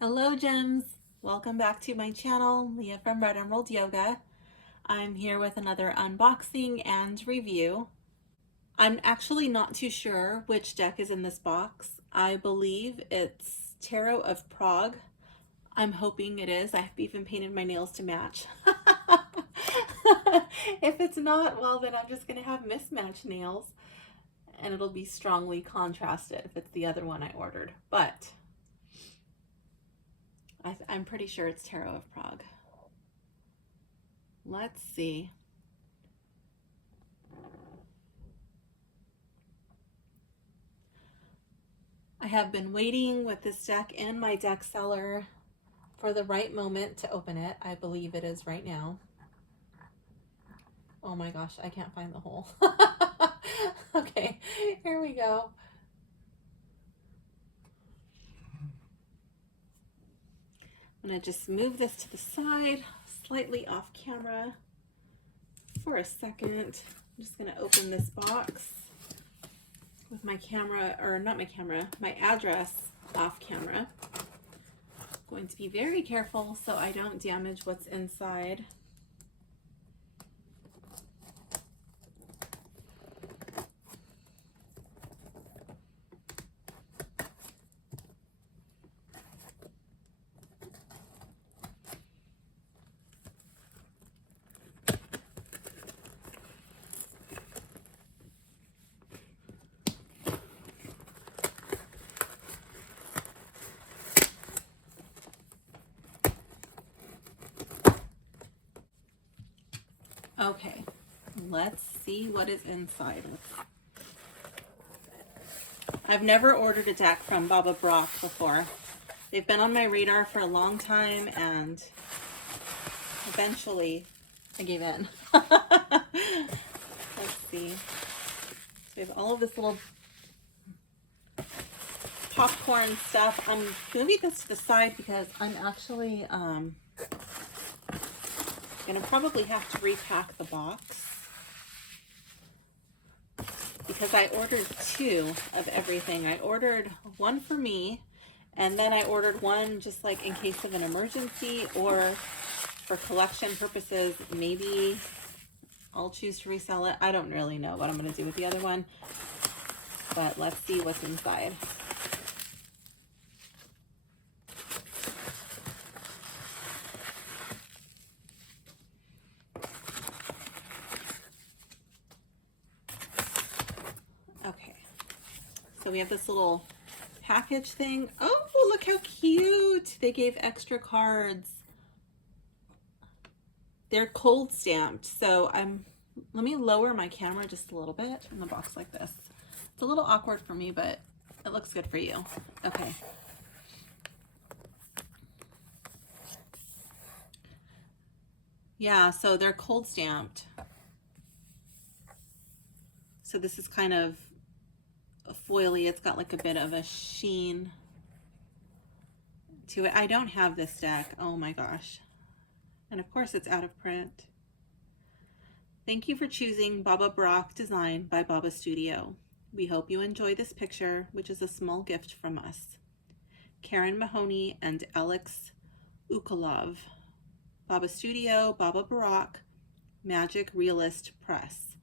Hello gems, welcome back to my channel, Leah from Red Emerald Yoga. I'm here with another unboxing and review. I'm actually not too sure which deck is in this box. I believe it's Tarot of Prague. I'm hoping it is. I've even painted my nails to match. If it's not, well then I'm just gonna have mismatched nails and it'll be strongly contrasted if it's the other one I ordered. But I'm pretty sure it's Tarot of Prague. Let's see. I have been waiting with this deck in my deck cellar for the right moment to open it. I believe it is right now. Oh my gosh, I can't find the hole. Okay, here we go. I'm gonna just move this to the side, slightly off camera for a second. I'm just gonna open this box with my camera, or not my camera, my address off camera. I'm going to be very careful so I don't damage what's inside. Okay, let's see what is inside. I've never ordered a deck from Baba Brock before. They've been on my radar for a long time and eventually I gave in. Let's see. So we have all of this little popcorn stuff. I'm moving this to the side because I'm actually gonna probably have to repack the box because I ordered two of everything. I ordered one for me and then I ordered one just like in case of an emergency or for collection purposes. Maybe I'll choose to resell it. I don't really know what I'm gonna do with the other one, but let's see what's inside. So we have this little package thing. Oh, look how cute. They gave extra cards. They're cold stamped. So let me lower my camera just a little bit in the box like this. It's a little awkward for me, but it looks good for you. Okay. Yeah, so they're cold stamped. So this is kind of foily. It's got like a bit of a sheen to it. I don't have this deck. Oh my gosh. And of course it's out of print. Thank you for choosing Baba Brock Design by Baba Studio. We hope you enjoy this picture, which is a small gift from us. Karen Mahony and Alex Ukolov. Baba Studio, Baba Brock, Magic Realist Press.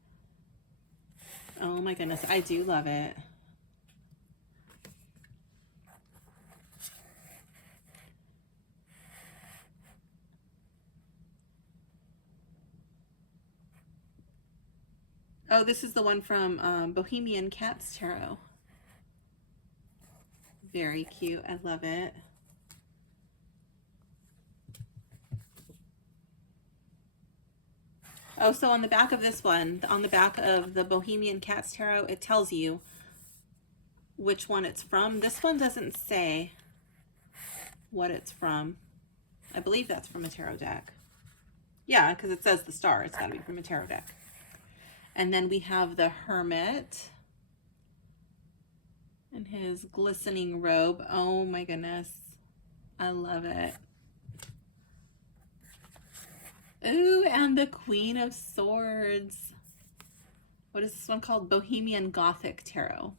Oh my goodness, I do love it. Oh, this is the one from Bohemian Cats Tarot. Very cute. I love it. Oh, so on the back of this one, on the back of the Bohemian Cats Tarot, it tells you which one it's from. This one doesn't say what it's from. I believe that's from a tarot deck. Yeah, because it says the star. It's got to be from a tarot deck. And then we have the Hermit in his glistening robe. Oh my goodness. I love it. Ooh, and the Queen of Swords. What is this one called? Bohemian Gothic Tarot.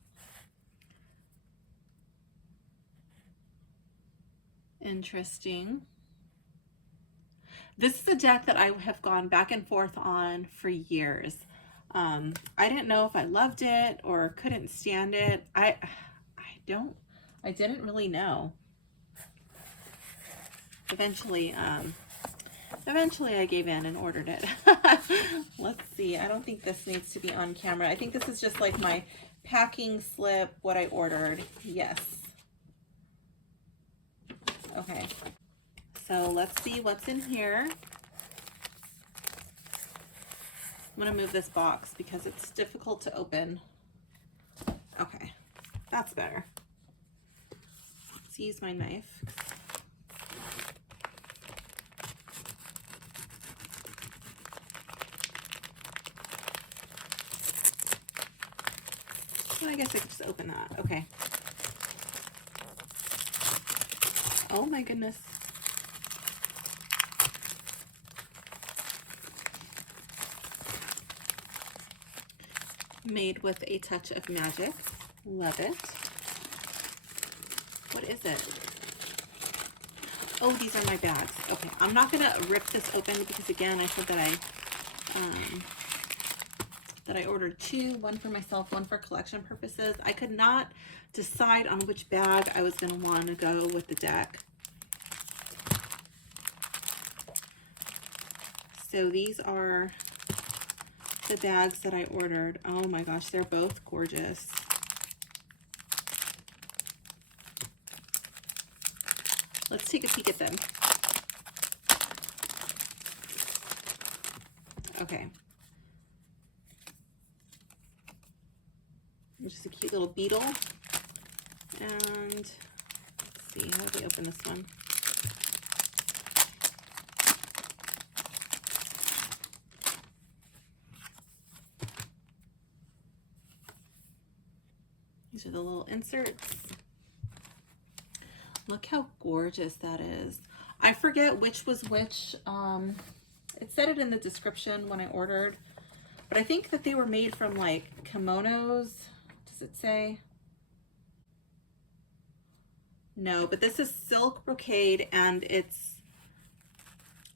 Interesting. This is a deck that I have gone back and forth on for years. I didn't know if I loved it or couldn't stand it. I didn't really know. Eventually I gave in and ordered it. Let's see. I don't think this needs to be on camera. I think this is just like my packing slip, what I ordered. Yes. Okay. So let's see what's in here. I'm going to move this box because it's difficult to open. Okay. That's better. Let's use my knife. Well, I guess I could just open that. Okay. Oh my goodness. Made with a touch of magic. Love it. What is it? Oh, these are my bags. Okay, I'm not gonna rip this open because again, I said that I ordered two, one for myself, one for collection purposes. I could not decide on which bag I was gonna want to go with the deck. So these are the bags that I ordered. Oh my gosh, they're both gorgeous. Let's take a peek at them. Okay. Just a cute little beetle. And let's see, how do we open this one? These are the little inserts. Look how gorgeous that is. I forget which was which. It said it in the description when I ordered, but I think that they were made from like kimonos. Does it say? No, but this is silk brocade, and it's,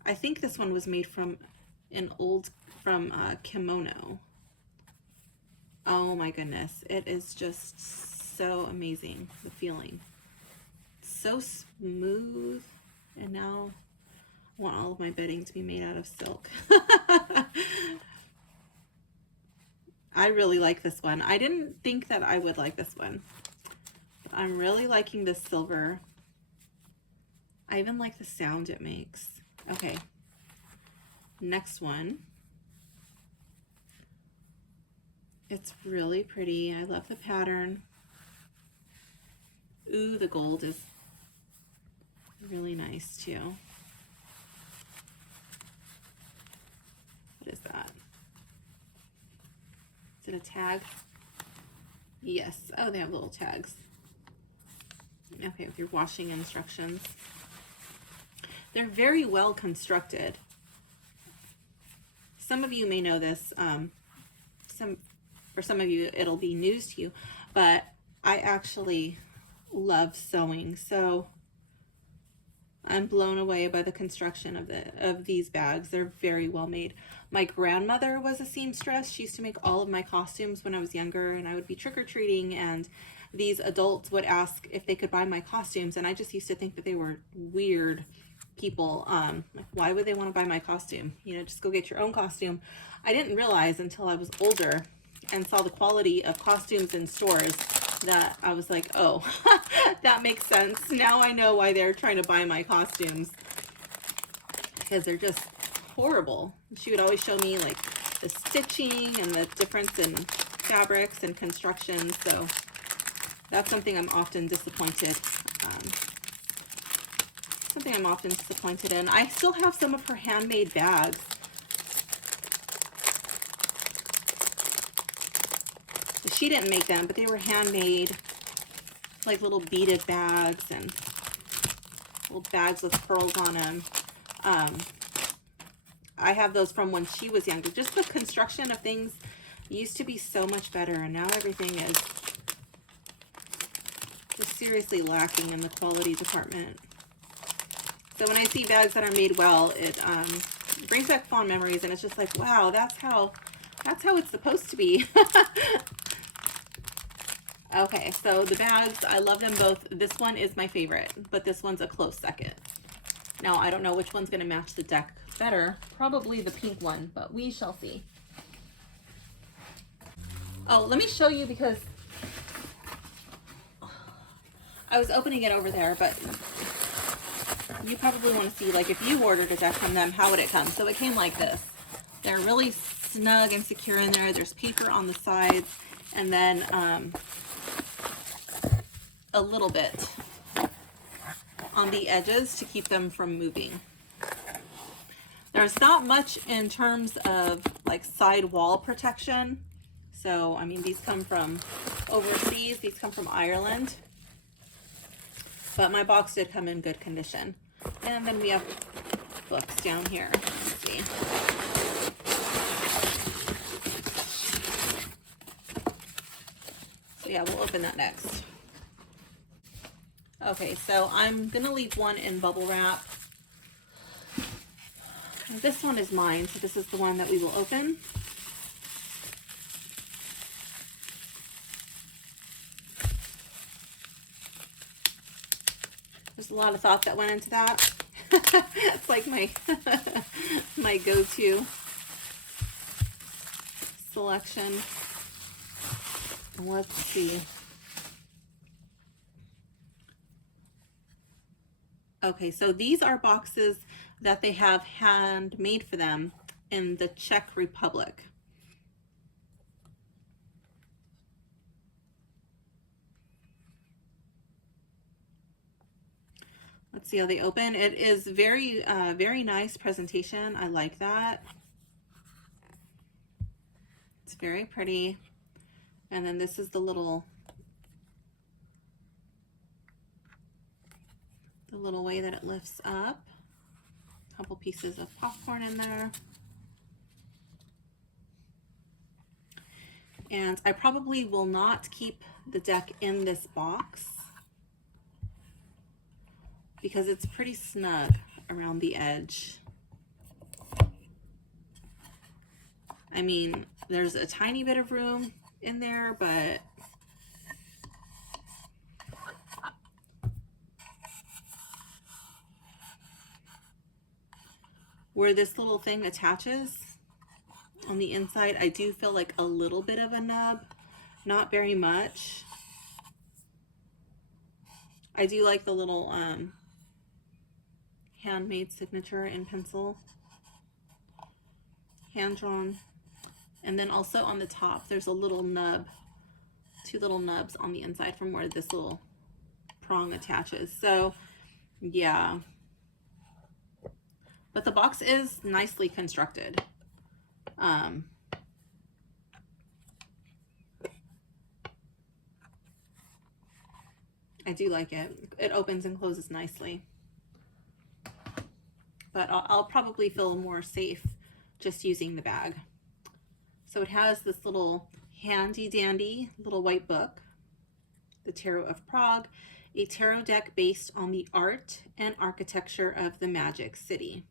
I think this one was made from kimono. Oh my goodness, it is just so amazing, the feeling. So smooth, and now I want all of my bedding to be made out of silk. I really like this one. I didn't think that I would like this one, but I'm really liking this silver. I even like the sound it makes. Okay, next one. It's really pretty. I love the pattern. Ooh, the gold is really nice too. What is that? Is it a tag? Yes. Oh, they have little tags. Okay, with your washing instructions. They're very well constructed. Some of you may know this. For some of you, it'll be news to you, but I actually love sewing, so I'm blown away by the construction of these bags. They're very well made. My grandmother was a seamstress. She used to make all of my costumes when I was younger, and I would be trick-or-treating, and these adults would ask if they could buy my costumes, and I just used to think that they were weird people. Like, why would they want to buy my costume? You know, just go get your own costume. I didn't realize until I was older and saw the quality of costumes in stores that I was like, oh, that makes sense. Now I know why they're trying to buy my costumes, because they're just horrible. She would always show me like the stitching and the difference in fabrics and construction. So that's something I'm often disappointed. In. I still have some of her handmade bags. She didn't make them, but they were handmade, like little beaded bags and little bags with pearls on them. I have those from when she was younger. Just the construction of things used to be so much better, and now everything is just seriously lacking in the quality department. So when I see bags that are made well, it brings back fond memories, and it's just like, wow, that's how it's supposed to be. Okay, so the bags, I love them both. This one is my favorite, but this one's a close second. Now, I don't know which one's going to match the deck better. Probably the pink one, but we shall see. Oh, let me show you, because I was opening it over there, but you probably want to see, like, if you ordered a deck from them, how would it come? So it came like this. They're really snug and secure in there. There's paper on the sides, and then a little bit on the edges to keep them from moving. There's not much in terms of like side wall protection. So, I mean, these come from overseas. These come from Ireland. But my box did come in good condition. And then we have books down here. Let's see. So yeah, we'll open that next. Okay, so I'm gonna leave one in bubble wrap. And this one is mine, so this is the one that we will open. There's a lot of thought that went into that. It's like my my go-to selection. Let's see. Okay, so these are boxes that they have handmade for them in the Czech Republic. Let's see how they open. It is very, very nice presentation. I like that. It's very pretty. And then this is the little way that it lifts up. A couple pieces of popcorn in there. And I probably will not keep the deck in this box because it's pretty snug around the edge. I mean, there's a tiny bit of room in there, but where this little thing attaches on the inside, I do feel like a little bit of a nub, not very much. I do like the little handmade signature in pencil, hand drawn. And then also on the top, there's a little nub, two little nubs on the inside from where this little prong attaches. So yeah, but the box is nicely constructed. I do like it. It opens and closes nicely. But I'll probably feel more safe just using the bag. So it has this little handy dandy little white book, the Tarot of Prague, a tarot deck based on the art and architecture of the Magic City.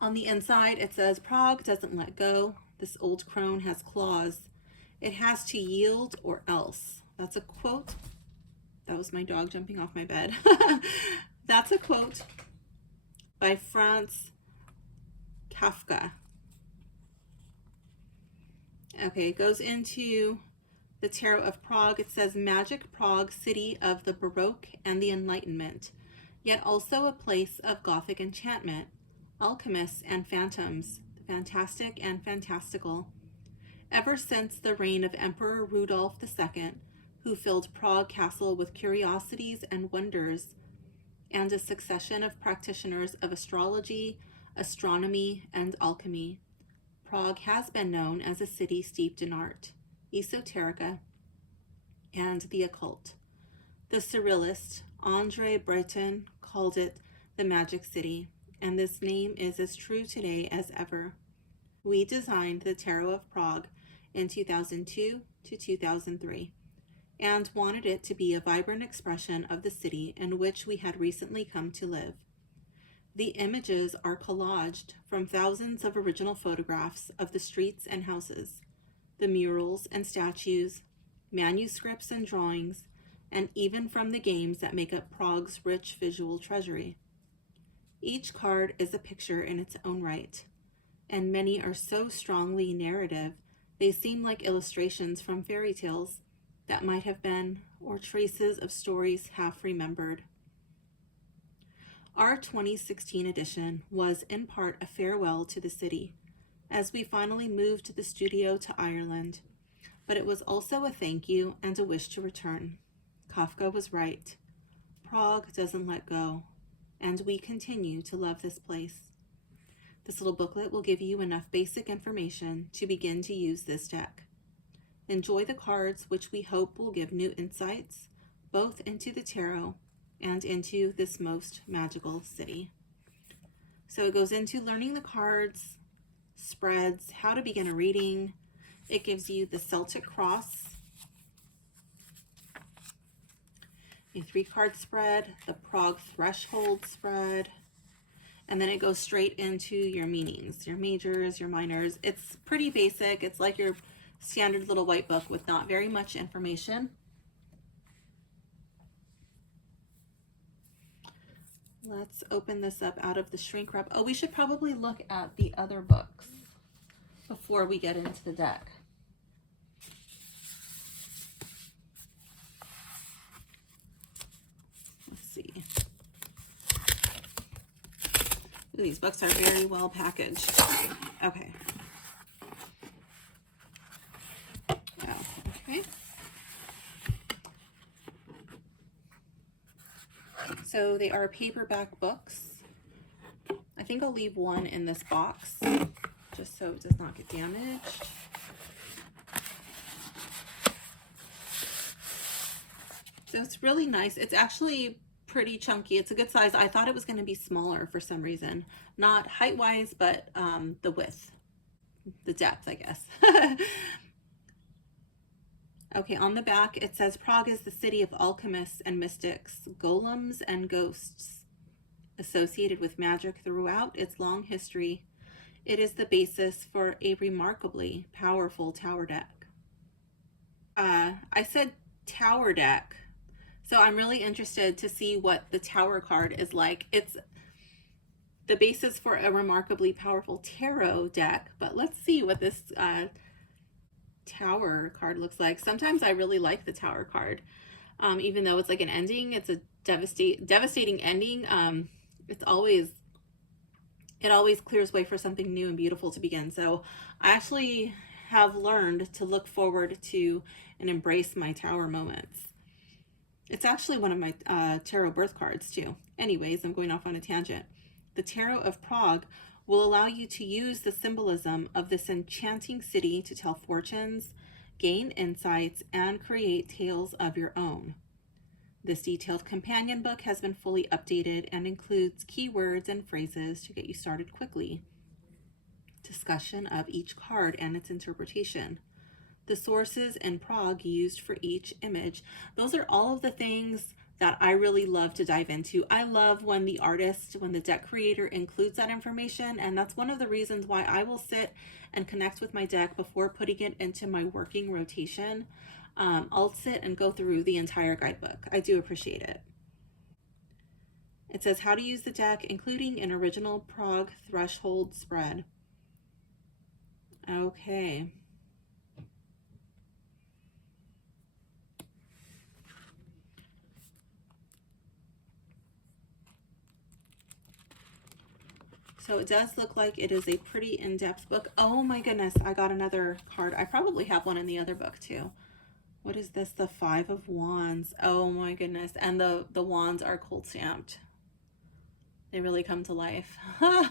On the inside, it says, Prague doesn't let go. This old crone has claws. It has to yield or else. That's a quote. That was my dog jumping off my bed. That's a quote by Franz Kafka. Okay, it goes into the Tarot of Prague. It says, Magic Prague, city of the Baroque and the Enlightenment, yet also a place of Gothic enchantment, alchemists and phantoms, the fantastic and fantastical. Ever since the reign of Emperor Rudolph II, who filled Prague Castle with curiosities and wonders, and a succession of practitioners of astrology, astronomy, and alchemy, Prague has been known as a city steeped in art, esoterica, and the occult. The surrealist André Breton called it the Magic City, and this name is as true today as ever. We designed the Tarot of Prague in 2002 to 2003. and wanted it to be a vibrant expression of the city in which we had recently come to live. The images are collaged from thousands of original photographs of the streets and houses, the murals and statues, manuscripts and drawings, and even from the games that make up Prague's rich visual treasury. Each card is a picture in its own right, and many are so strongly narrative they seem like illustrations from fairy tales that might have been, or traces of stories half remembered. Our 2016 edition was in part a farewell to the city, as we finally moved the studio to Ireland, but it was also a thank you and a wish to return. Kafka was right. Prague doesn't let go, and we continue to love this place. This little booklet will give you enough basic information to begin to use this deck. Enjoy the cards, which we hope will give new insights, both into the tarot and into this most magical city. So it goes into learning the cards, spreads, how to begin a reading. It gives you the Celtic cross, a 3-card spread, the Prague threshold spread, and then it goes straight into your meanings, your majors, your minors. It's pretty basic. It's like your standard little white book with not very much information. Let's open this up out of the shrink wrap. Oh, we should probably look at the other books before we get into the deck. Let's see. Ooh, these books are very well packaged. Okay. Okay. So they are paperback books. I think I'll leave one in this box just so it does not get damaged. So it's really nice. It's actually pretty chunky. It's a good size. I thought it was going to be smaller for some reason. Not height-wise, but the width. The depth, I guess. Okay, on the back it says, Prague is the city of alchemists and mystics, golems and ghosts. Associated with magic throughout its long history, it is the basis for a remarkably powerful tower deck. I said tower deck, so I'm really interested to see what the tower card is like. It's the basis for a remarkably powerful tarot deck, but let's see what this tower card looks like. Sometimes I really like the tower card, even though it's like an ending. It's a devastating ending. It always clears way for something new and beautiful to begin. So I actually have learned to look forward to and embrace my tower moments. It's actually one of my tarot birth cards too. Anyways, I'm going off on a tangent. The Tarot of Prague will allow you to use the symbolism of this enchanting city to tell fortunes, gain insights, and create tales of your own. This detailed companion book has been fully updated and includes keywords and phrases to get you started quickly. Discussion of each card and its interpretation. The sources in Prague used for each image. Those are all of the things that I really love to dive into. I love when the artist, when the deck creator includes that information, and that's one of the reasons why I will sit and connect with my deck before putting it into my working rotation. I'll sit and go through the entire guidebook. I do appreciate it. It says how to use the deck, including an original Prague threshold spread. Okay. So it does look like it is a pretty in-depth book. Oh my goodness, I got another card. I probably have one in the other book too. What is this? The 5 of Wands. Oh my goodness. And the wands are cold stamped. They really come to life. I'm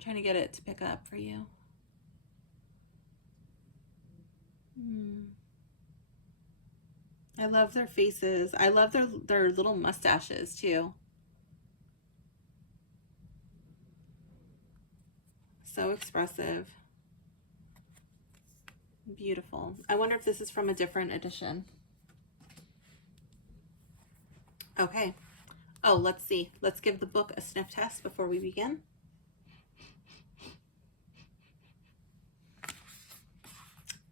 trying to get it to pick up for you. I love their faces. I love their little mustaches too. So expressive. Beautiful. I wonder if this is from a different edition. Okay. Oh, let's see. Let's give the book a sniff test before we begin.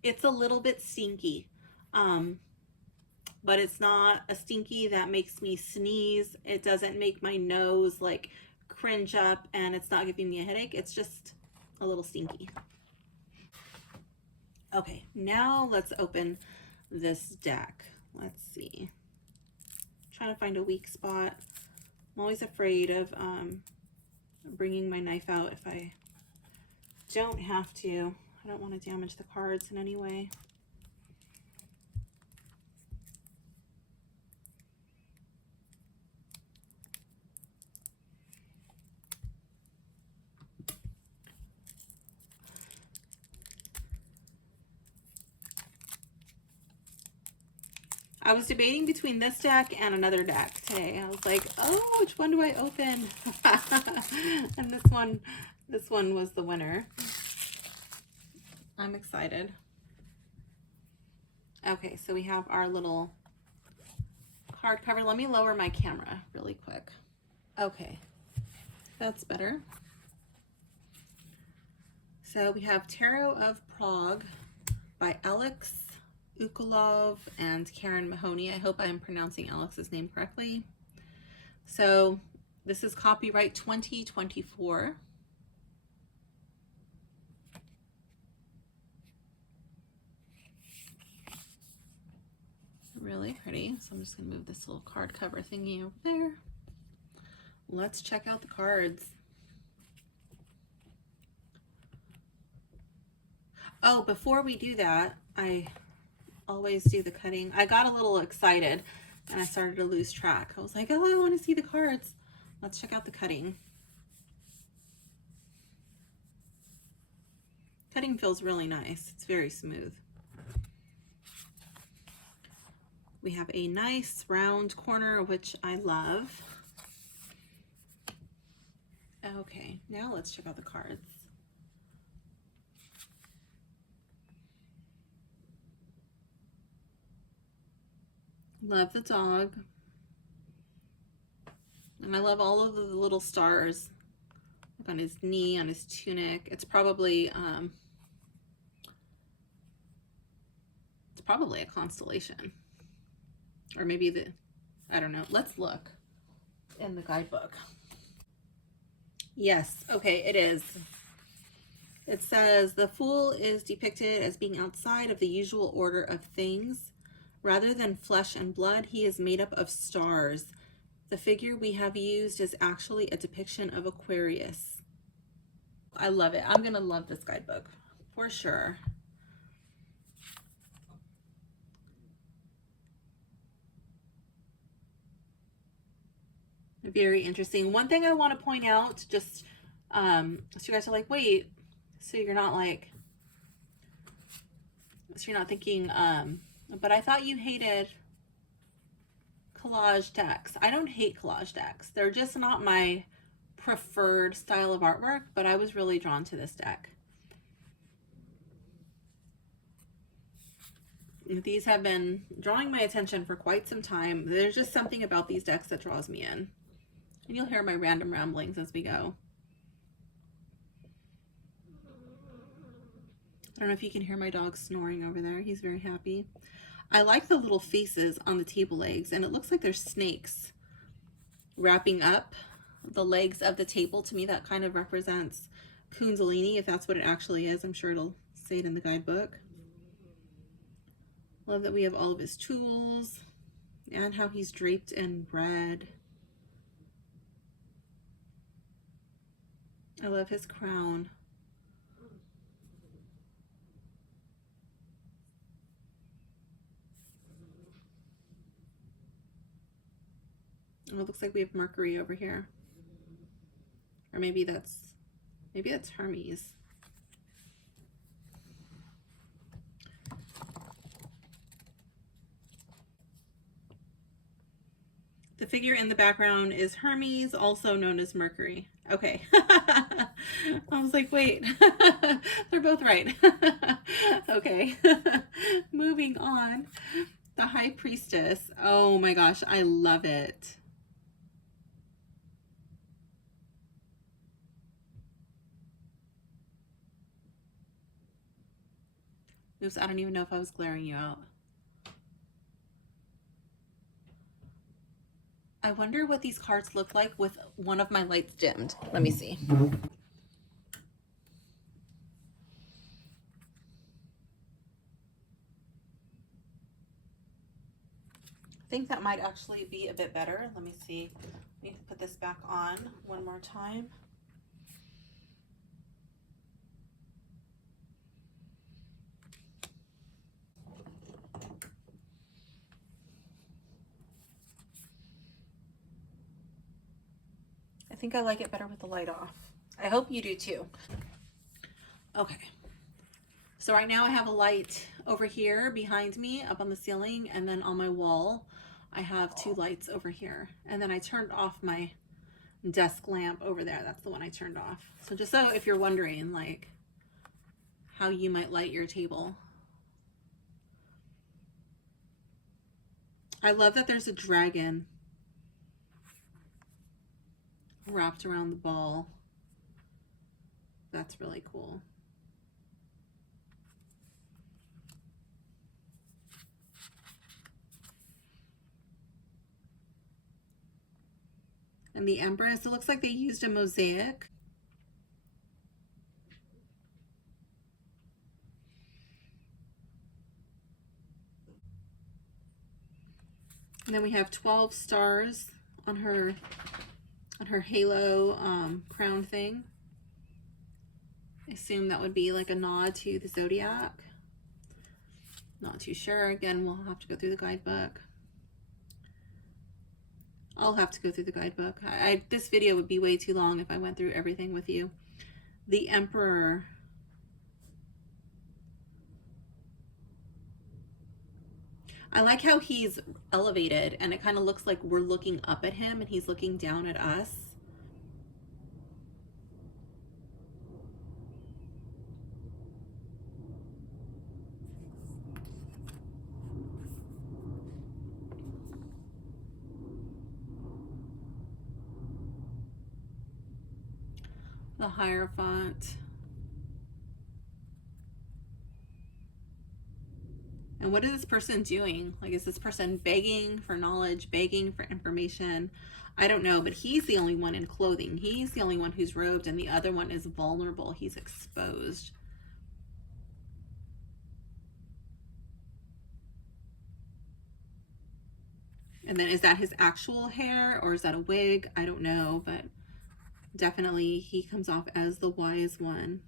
It's a little bit stinky, but it's not a stinky that makes me sneeze. It doesn't make my nose like cringe up, and it's not giving me a headache. It's just a little stinky. Okay, now let's open this deck. Let's see. I'm trying to find a weak spot. I'm always afraid of bringing my knife out if I don't have to. I don't want to damage the cards in any way. I was debating between this deck and another deck today. I was like, oh, which one do I open? And this one was the winner. I'm excited. Okay, so we have our little card cover. Let me lower my camera really quick. Okay, that's better. So we have Tarot of Prague by Alex Ukolov and Karen Mahony. I hope I'm pronouncing Alex's name correctly. So this is copyright 2024. Really pretty. So I'm just going to move this little card cover thingy over there. Let's check out the cards. Oh, before we do that, I always do the cutting. I got a little excited and I started to lose track. I was like, oh, I want to see the cards. Let's check out the cutting. Cutting feels really nice. It's very smooth. We have a nice round corner, which I love. Okay, now let's check out the cards. Love the dog. And I love all of the little stars on his knee, on his tunic. It's probably a constellation. Or maybe I don't know. Let's look in the guidebook. Yes, okay, it is. It says, the Fool is depicted as being outside of the usual order of things. Rather than flesh and blood, he is made up of stars. The figure we have used is actually a depiction of Aquarius. I love it. I'm gonna love this guidebook for sure. Very interesting. One thing I want to point out, just so you guys are like, wait, so you're not thinking, but I thought you hated collage decks. I don't hate collage decks. They're just not my preferred style of artwork, but I was really drawn to this deck. These have been drawing my attention for quite some time. There's just something about these decks that draws me in. And you'll hear my random ramblings as we go. I don't know if you can hear my dog snoring over there. He's very happy. I like the little faces on the table legs, and it looks like there's snakes wrapping up the legs of the table. To me, that kind of represents Kundalini, if that's what it actually is. I'm sure it'll say it in the guidebook. Love that we have all of his tools and how he's draped in red. I love his crown. Oh, it looks like we have Mercury over here. Or maybe that's Hermes. The figure in the background is Hermes, also known as Mercury. Okay. I was like, wait, they're both right. Okay. Moving on. The High Priestess. Oh my gosh, I love it. Oops, I don't even know if I was glaring you out. I wonder what these cards look like with one of my lights dimmed. Let me see. I think that might actually be a bit better. Let me see. I need to put this back on one more time. I think I like it better with the light off. I hope you do too. Okay. So right now I have a light over here behind me up on the ceiling, and then on my wall I have two lights over here. And then I turned off my desk lamp over there. That's the one I turned off. So just so if you're wondering like how you might light your table. I love that there's a dragon wrapped around the ball. That's really cool. And the Empress, it looks like they used a mosaic. And then we have 12 stars on her halo crown thing. I assume that would be like a nod to the zodiac. Not too sure. Again, we'll have to go through the guidebook. I'll have to go through the guidebook. This video would be way too long if I went through everything with you. The Emperor. I like how he's elevated and it kind of looks like we're looking up at him and he's looking down at us. The Hierophant. And what is this person doing? Like, is this person begging for knowledge, begging for information? I don't know, but he's the only one in clothing. He's the only one who's robed, and the other one is vulnerable. He's exposed. And then is that his actual hair or is that a wig? I don't know, but definitely he comes off as the wise one.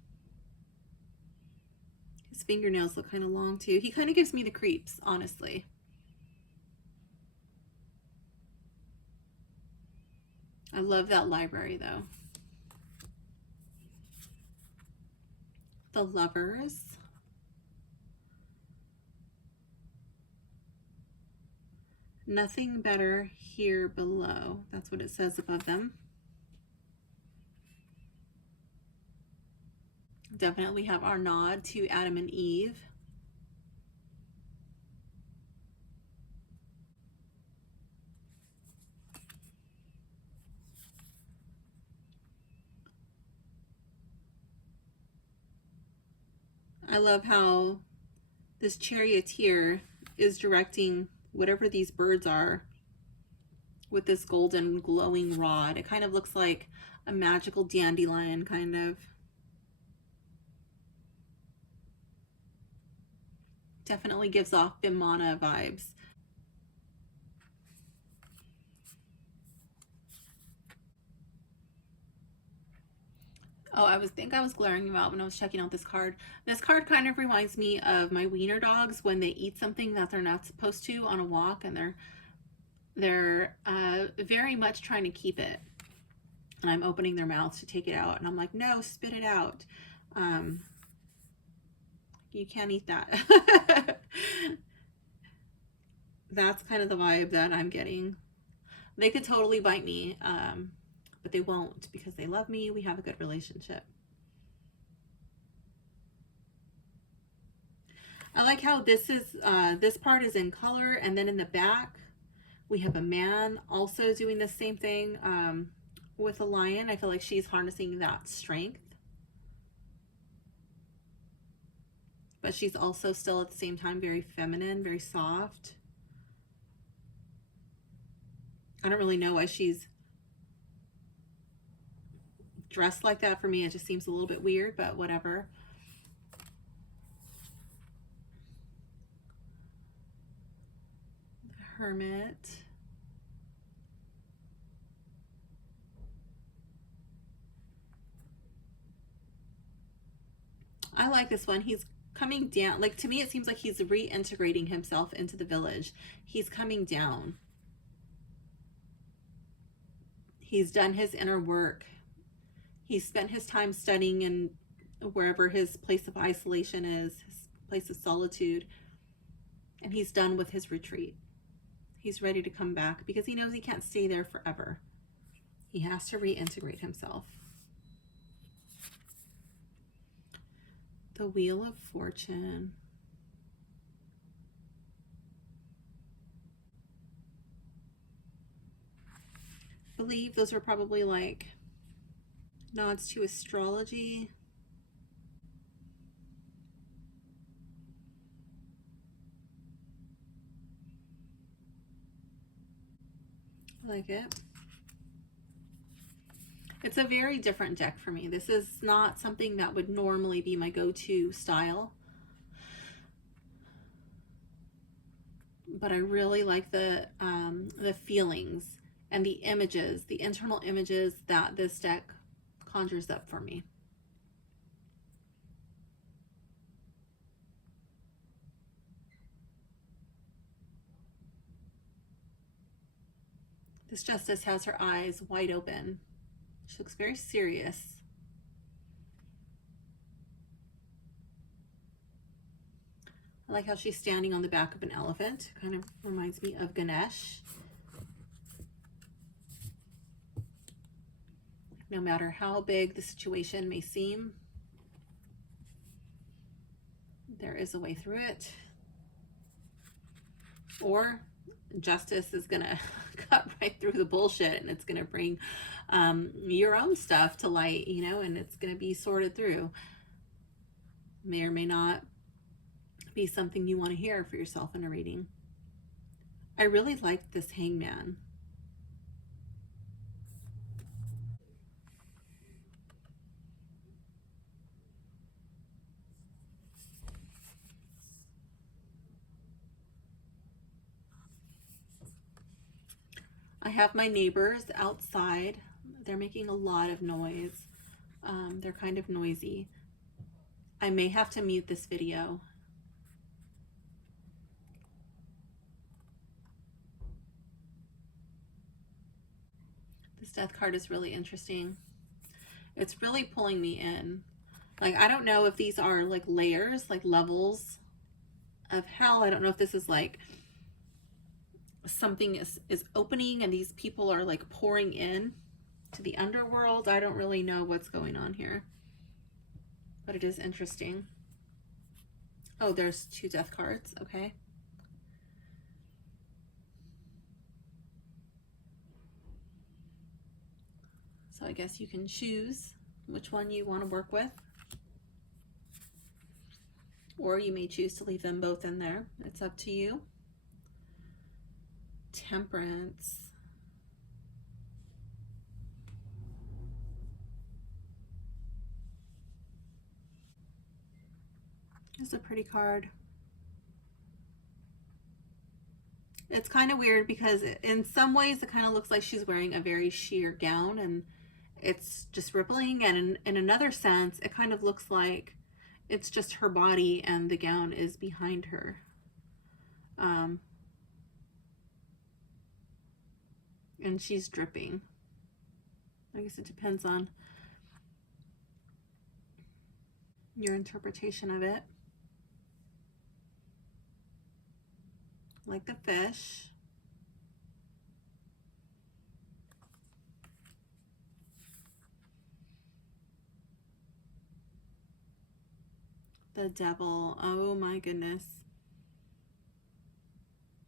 His fingernails look kind of long too. He kind of gives me the creeps, honestly. I love that library though. The Lovers. Nothing better here below. That's what it says above them. Definitely have our nod to Adam and Eve. I love how this charioteer is directing whatever these birds are with this golden glowing rod. It kind of looks like a magical dandelion, kind of. Definitely gives off Bimana vibes. Oh, I think I was glaring you out when I was checking out this card. This card kind of reminds me of my wiener dogs when they eat something that they're not supposed to on a walk, and they're very much trying to keep it. And I'm opening their mouths to take it out, and I'm like, no, spit it out. You can't eat that. That's kind of the vibe that I'm getting. They could totally bite me. but they won't because they love me. We have a good relationship. I like how this is, this part is in color, and then in the back, we have a man also doing the same thing with a lion. I feel like she's harnessing that strength. But she's also still at the same time very feminine, very soft. I don't really know why she's dressed like that. For me, it just seems a little bit weird, but whatever. The Hermit. I like this one. He's coming down. Like, to me, it seems like he's reintegrating himself into the village. He's coming down. He's done his inner work. He's spent his time studying in wherever his place of isolation is, his place of solitude. And he's done with his retreat. He's ready to come back because he knows he can't stay there forever. He has to reintegrate himself. The Wheel of Fortune. I believe those are probably like nods to astrology. I like it. It's a very different deck for me. This is not something that would normally be my go-to style. But I really like the feelings and the images, the internal images that this deck conjures up for me. This Justice has her eyes wide open. She looks very serious. I like how she's standing on the back of an elephant. Kind of reminds me of Ganesh. No matter how big the situation may seem, there is a way through it. Or justice is going to cut right through the bullshit, and it's going to bring your own stuff to light, you know, and it's going to be sorted through. May or may not be something you want to hear for yourself in a reading. I really like this Hangman. I have my neighbors outside. They're making a lot of noise. They're kind of noisy. I may have to mute this video. This death card is really interesting. It's really pulling me in. Like, I don't know if these are like layers, like levels of hell. I don't know if this is like something is opening and these people are like pouring in to the underworld. I don't really know what's going on here, but it is interesting. Oh, there's 2 death cards. Okay. So I guess you can choose which one you want to work with, or you may choose to leave them both in there. It's up to you. Temperance. It's a pretty card. It's kind of weird because in some ways it kind of looks like she's wearing a very sheer gown and it's just rippling, and in another sense it kind of looks like it's just her body and the gown is behind her. And she's dripping. I guess it depends on your interpretation of it. Like the fish. The Devil. Oh my goodness.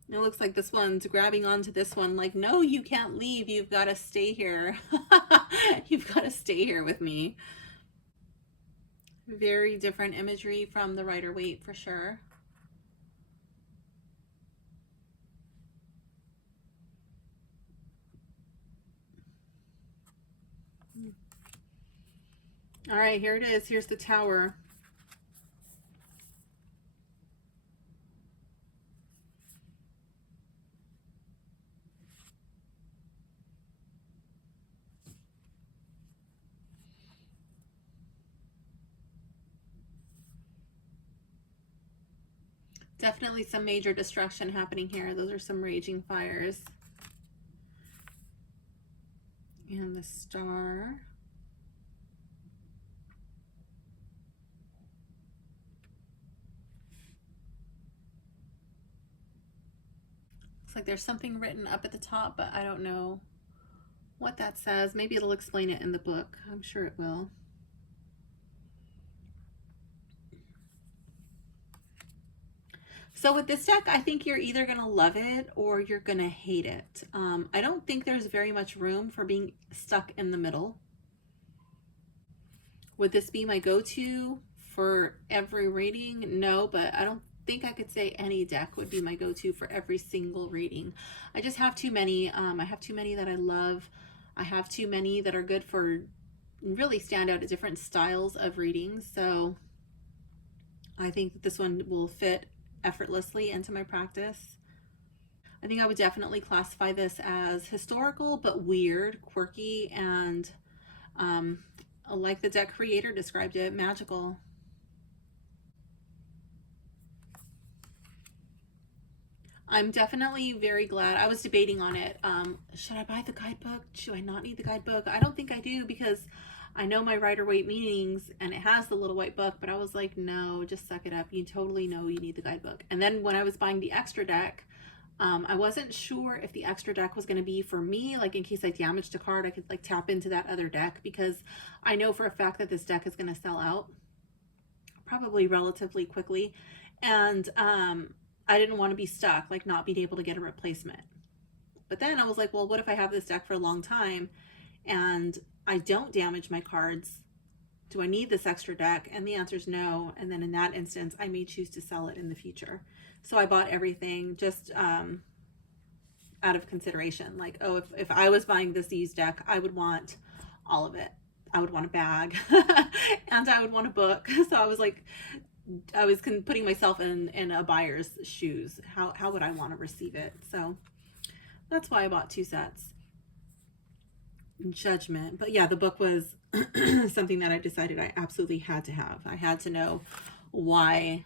It looks like this one's grabbing onto this one like, no, you can't leave. You've got to stay here. You've got to stay here with me. Very different imagery from the Rider-Waite for sure. All right, here it is. Here's the Tower. Definitely some major destruction happening here. Those are some raging fires. And the Star. Looks like there's something written up at the top, but I don't know what that says. Maybe it'll explain it in the book. I'm sure it will. So with this deck, I think you're either going to love it or you're going to hate it. I don't think there's very much room for being stuck in the middle. Would this be my go-to for every reading? No, but I don't think I could say any deck would be my go-to for every single reading. I just have too many. I have too many that I love. I have too many that are good for really stand out at different styles of readings. So I think that this one will fit effortlessly into my practice. I think I would definitely classify this as historical, but weird, quirky, and like the deck creator described it, magical. I'm definitely very glad. I was debating on it. Should I buy the guidebook? Should I not need the guidebook? I don't think I do, because I know my Rider-Waite meanings and it has the little white book, but I was like, no, just suck it up. You totally know you need the guidebook. And then when I was buying the extra deck, I wasn't sure if the extra deck was going to be for me, like in case I damaged a card, I could like tap into that other deck, because I know for a fact that this deck is going to sell out probably relatively quickly. And I didn't want to be stuck, like not being able to get a replacement. But then I was like, well, what if I have this deck for a long time and I don't damage my cards? Do I need this extra deck? And the answer is no. And then in that instance, I may choose to sell it in the future. So I bought everything just out of consideration. Like, oh, if I was buying this used deck, I would want all of it. I would want a bag and I would want a book. So I was like, I was putting myself in a buyer's shoes. How would I want to receive it? So that's why I bought 2 sets. Judgment. But yeah, the book was something that I decided I absolutely had to have. I had to know why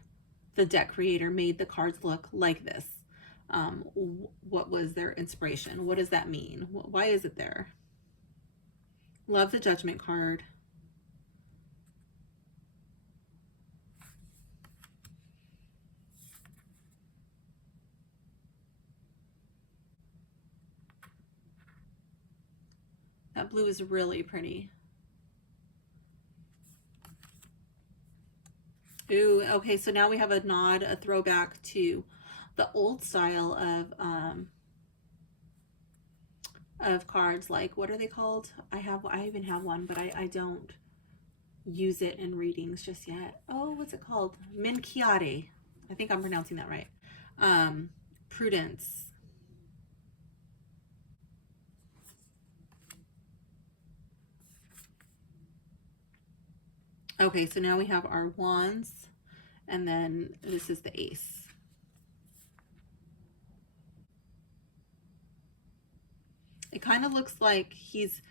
the deck creator made the cards look like this. What was their inspiration? What does that mean? Why is it there? Love the Judgment card. That blue is really pretty. Ooh, okay, so now we have a nod, a throwback to the old style of cards. Like, what are they called? I even have one, but I don't use it in readings just yet. Oh, what's it called? Minchiade. I think I'm pronouncing that right. Prudence. Okay, so now we have our wands, and then this is the ace. It kind of looks like he's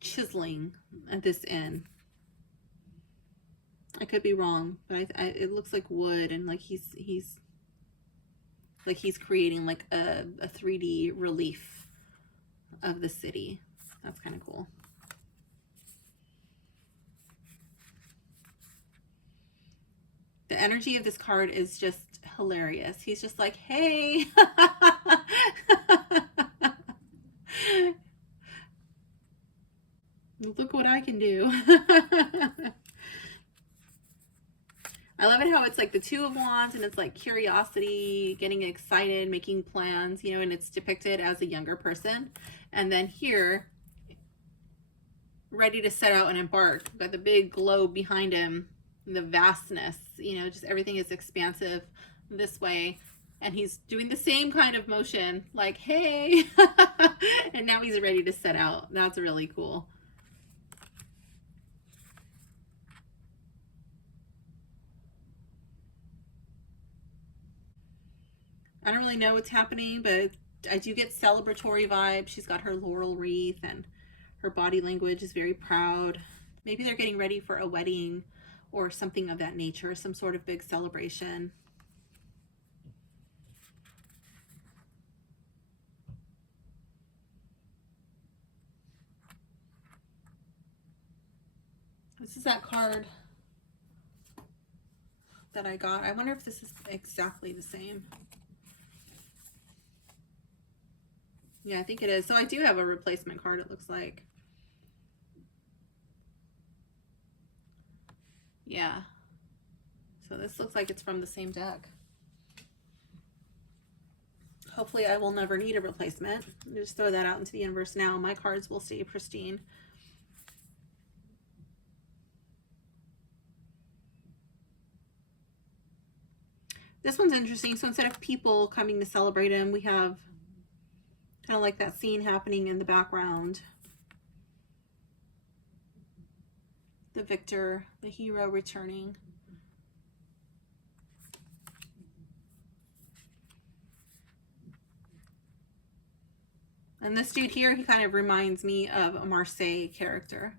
chiseling at this end. I could be wrong, but it looks like wood, and like he's creating like a 3D relief of the city. That's kind of cool. The energy of this card is just hilarious. He's just like, hey. Look what I can do. I love it how it's like the Two of Wands and it's like curiosity, getting excited, making plans, you know, and it's depicted as a younger person. And then here, ready to set out and embark. We've got the big globe behind him, the vastness, you know, just everything is expansive this way. And he's doing the same kind of motion, like, hey, and now he's ready to set out. That's really cool. I don't really know what's happening, but I do get celebratory vibes. She's got her laurel wreath and her body language is very proud. Maybe they're getting ready for a wedding or something of that nature, some sort of big celebration. This is that card that I got. I wonder if this is exactly the same. Yeah, I think it is. So I do have a replacement card, it looks like. Yeah. So this looks like it's from the same deck. Hopefully I will never need a replacement. Just throw that out into the universe now. My cards will stay pristine. This one's interesting. So instead of people coming to celebrate him, we have kind of like that scene happening in the background. The victor, the hero returning. And this dude here, he kind of reminds me of a Marseille character.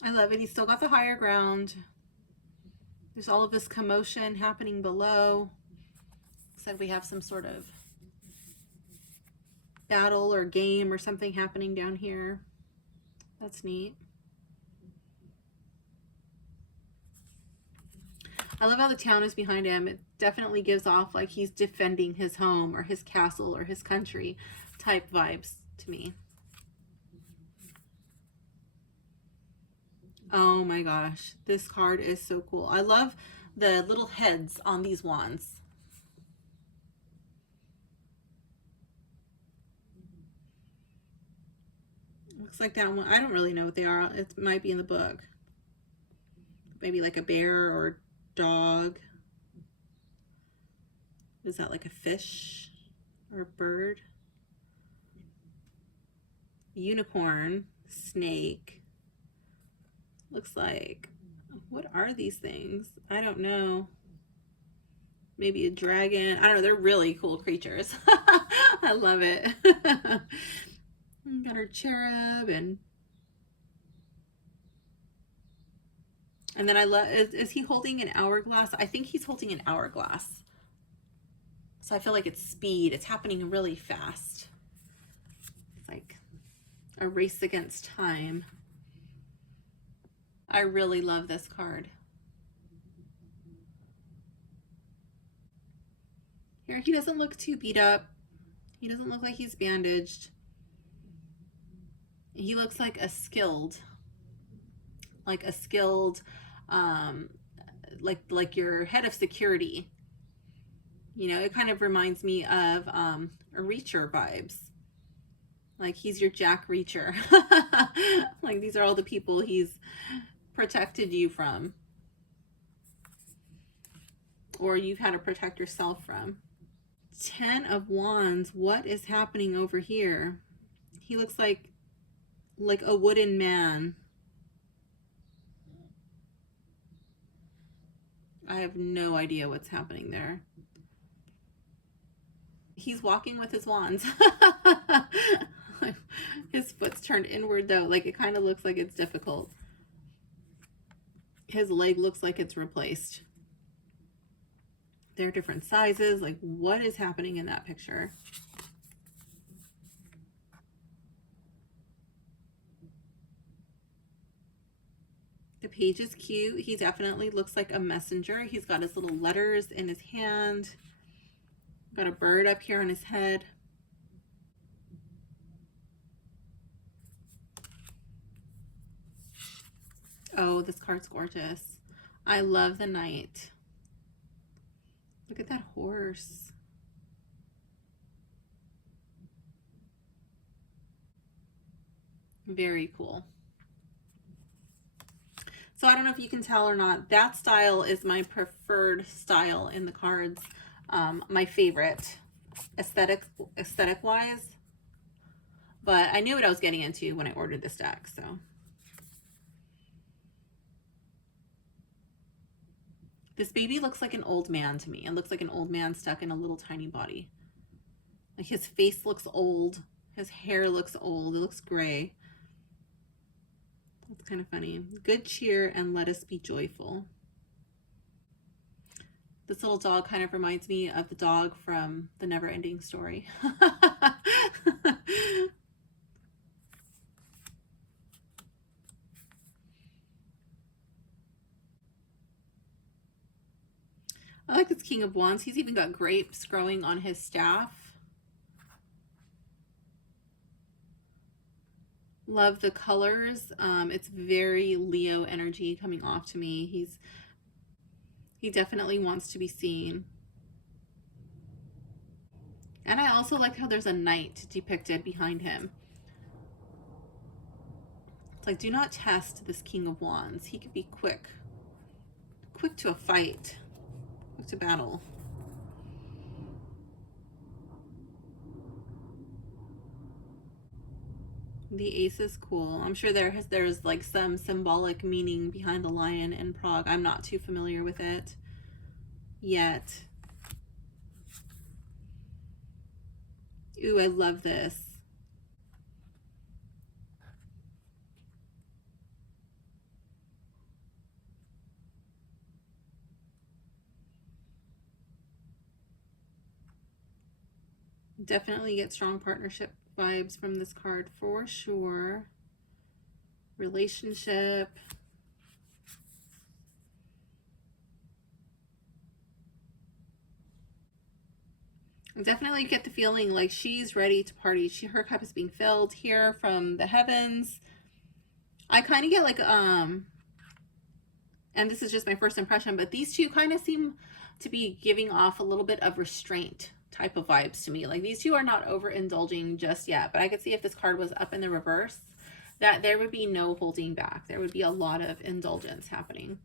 I love it. He's still got the higher ground. There's all of this commotion happening below. Said we have some sort of battle or game or something happening down here. That's neat. I love how the town is behind him. It definitely gives off like he's defending his home or his castle or his country type vibes to me. Oh my gosh, this card is so cool. I love the little heads on these wands. Looks like that one. I don't really know what they are. It might be in the book. Maybe like a bear or dog. Is that like a fish or a bird? Unicorn, snake. Looks like, what are these things? I don't know. Maybe a dragon. I don't know. They're really cool creatures. I love it. Got our cherub and then I love, is he holding an hourglass? I think he's holding an hourglass. So I feel like it's speed. It's happening really fast. It's like a race against time. I really love this card. Here, he doesn't look too beat up. He doesn't look like he's bandaged. He looks like a skilled, like your head of security. You know, it kind of reminds me of a Reacher vibes. Like he's your Jack Reacher. Like these are all the people he's protected you from, or you've had to protect yourself from. 10 of Wands. What is happening over here? He looks like a wooden man. I have no idea what's happening there. He's walking with his wands. His foot's turned inward though. Like it kind of looks like it's difficult. His leg looks like it's replaced. They're different sizes. Like what is happening in that picture? The page is cute. He definitely looks like a messenger. He's got his little letters in his hand. Got a bird up here on his head. Oh, this card's gorgeous. I love the Knight. Look at that horse. Very cool. So I don't know if you can tell or not, that style is my preferred style in the cards. My favorite aesthetic wise. But I knew what I was getting into when I ordered this deck, so. This baby looks like an old man to me. It looks like an old man stuck in a little tiny body. Like his face looks old. His hair looks old. It looks gray. It's kind of funny. Good cheer and let us be joyful. This little dog kind of reminds me of the dog from The Never Ending Story. I like this King of Wands. He's even got grapes growing on his staff. Love the colors. It's very Leo energy coming off to me. He definitely wants to be seen. And I also like how there's a knight depicted behind him. It's like, do not test this King of Wands. He could be quick to a fight, quick to battle. The ace is cool. I'm sure there's like some symbolic meaning behind the lion in Prague. I'm not too familiar with it yet. Ooh, I love this. Definitely get strong partnership vibes from this card for sure. Relationship. I definitely get the feeling like she's ready to party. Her cup is being filled here from the heavens. I kind of get like, and this is just my first impression, but these two kind of seem to be giving off a little bit of restraint type of vibes to me. Like these two are not overindulging just yet, but I could see if this card was up in the reverse, that there would be no holding back. There would be a lot of indulgence happening.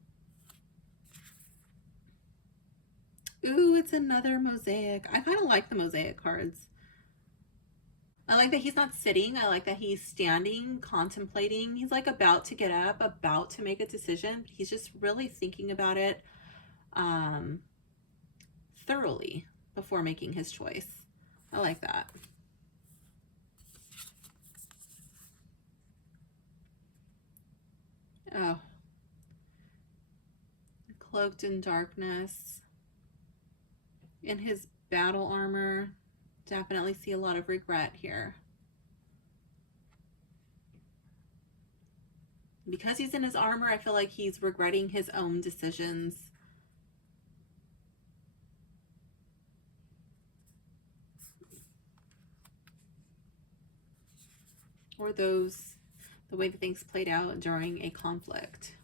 Ooh, it's another mosaic. I kind of like the mosaic cards. I like that he's not sitting. I like that he's standing, contemplating. He's like about to get up, about to make a decision, but he's just really thinking about it thoroughly before making his choice. I like that. Oh. Cloaked in darkness. In his battle armor. Definitely see a lot of regret here. Because he's in his armor, I feel like he's regretting his own decisions. Or the way that things played out during a conflict.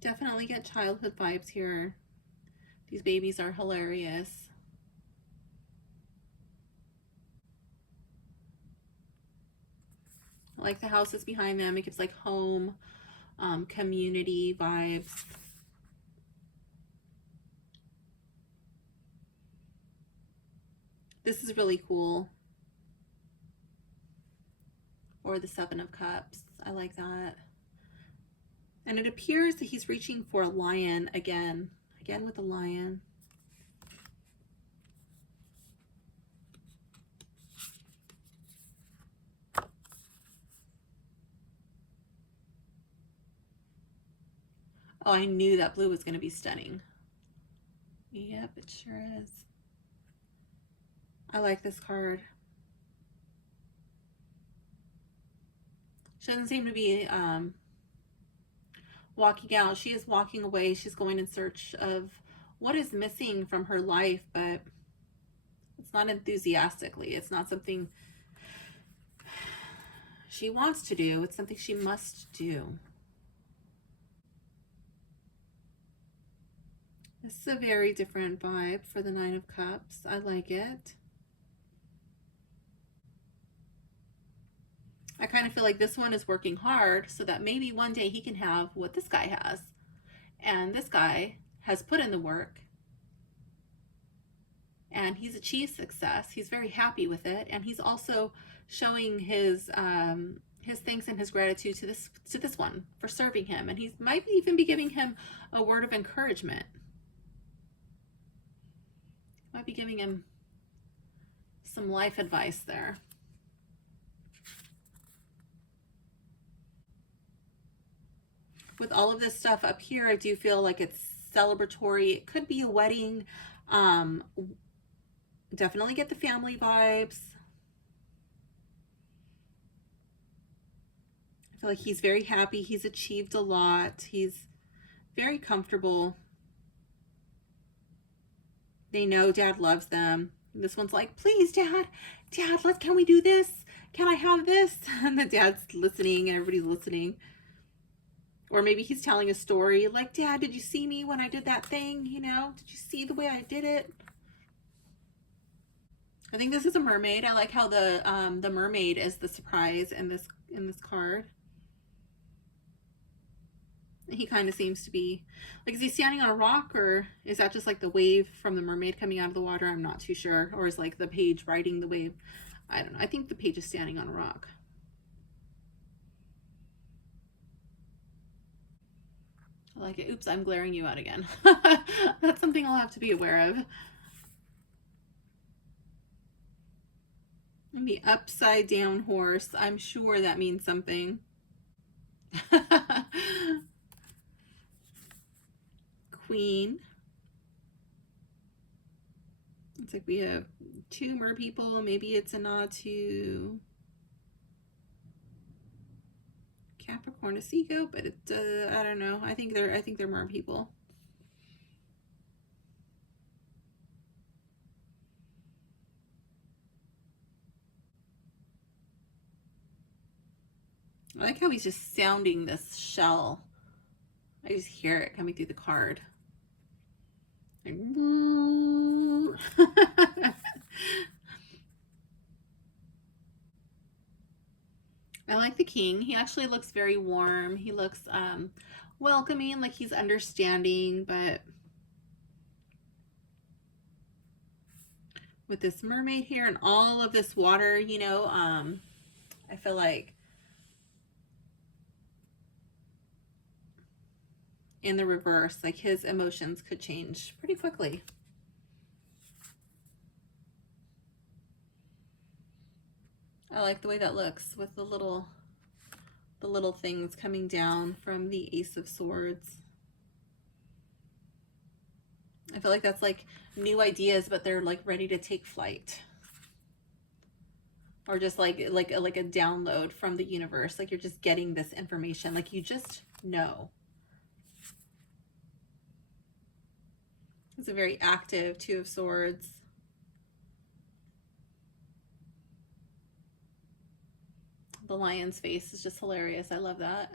Definitely get childhood vibes here. These babies are hilarious. I like the houses behind them. It gives like home, community vibes. This is really cool. Or the Seven of Cups. I like that. And it appears that he's reaching for a lion again. Again with the lion. Oh, I knew that blue was going to be stunning. Yep, it sure is. I like this card. She doesn't seem to be walking out. She is walking away. She's going in search of what is missing from her life, but it's not enthusiastically. It's not something she wants to do. It's something she must do. This is a very different vibe for the Nine of Cups. I like it. I kind of feel like this one is working hard so that maybe one day he can have what this guy has. And this guy has put in the work and he's achieved success. He's very happy with it. And he's also showing his thanks and his gratitude to this one for serving him. And he might even be giving him a word of encouragement. Might be giving him some life advice there. With all of this stuff up here, I do feel like it's celebratory. It could be a wedding. Definitely get the family vibes. I feel like he's very happy. He's achieved a lot. He's very comfortable. They know Dad loves them. This one's like, please, Dad, can we do this? Can I have this? And the dad's listening and everybody's listening. Or maybe he's telling a story like, Dad, did you see me when I did that thing? You know, did you see the way I did it? I think this is a mermaid. I like how the mermaid is the surprise in this card. He kind of seems to be like, is he standing on a rock, or is that just like the wave from the mermaid coming out of the water? I'm not too sure. Or is like the page riding the wave? I don't know. I think the page is standing on a rock. I like it. Oops, I'm glaring you out again. That's something I'll have to be aware of. And the upside down horse. I'm sure that means something. Queen. It's like we have two mer people. Maybe it's a nod to Capricorn, a sea goat, but it I don't know. I think they're mer people. I like how he's just sounding this shell. I just hear it coming through the card. Like, I like the king. He actually looks very warm. He looks welcoming, like he's understanding, but with this mermaid here and all of this water, you know, I feel like in the reverse, like his emotions could change pretty quickly. I like the way that looks with the little things coming down from the Ace of Swords. I feel like that's like new ideas, but they're like ready to take flight. Or just like a download from the universe. Like you're just getting this information. Like you just know. It's a very active Two of Swords. The lion's face is just hilarious. I love that.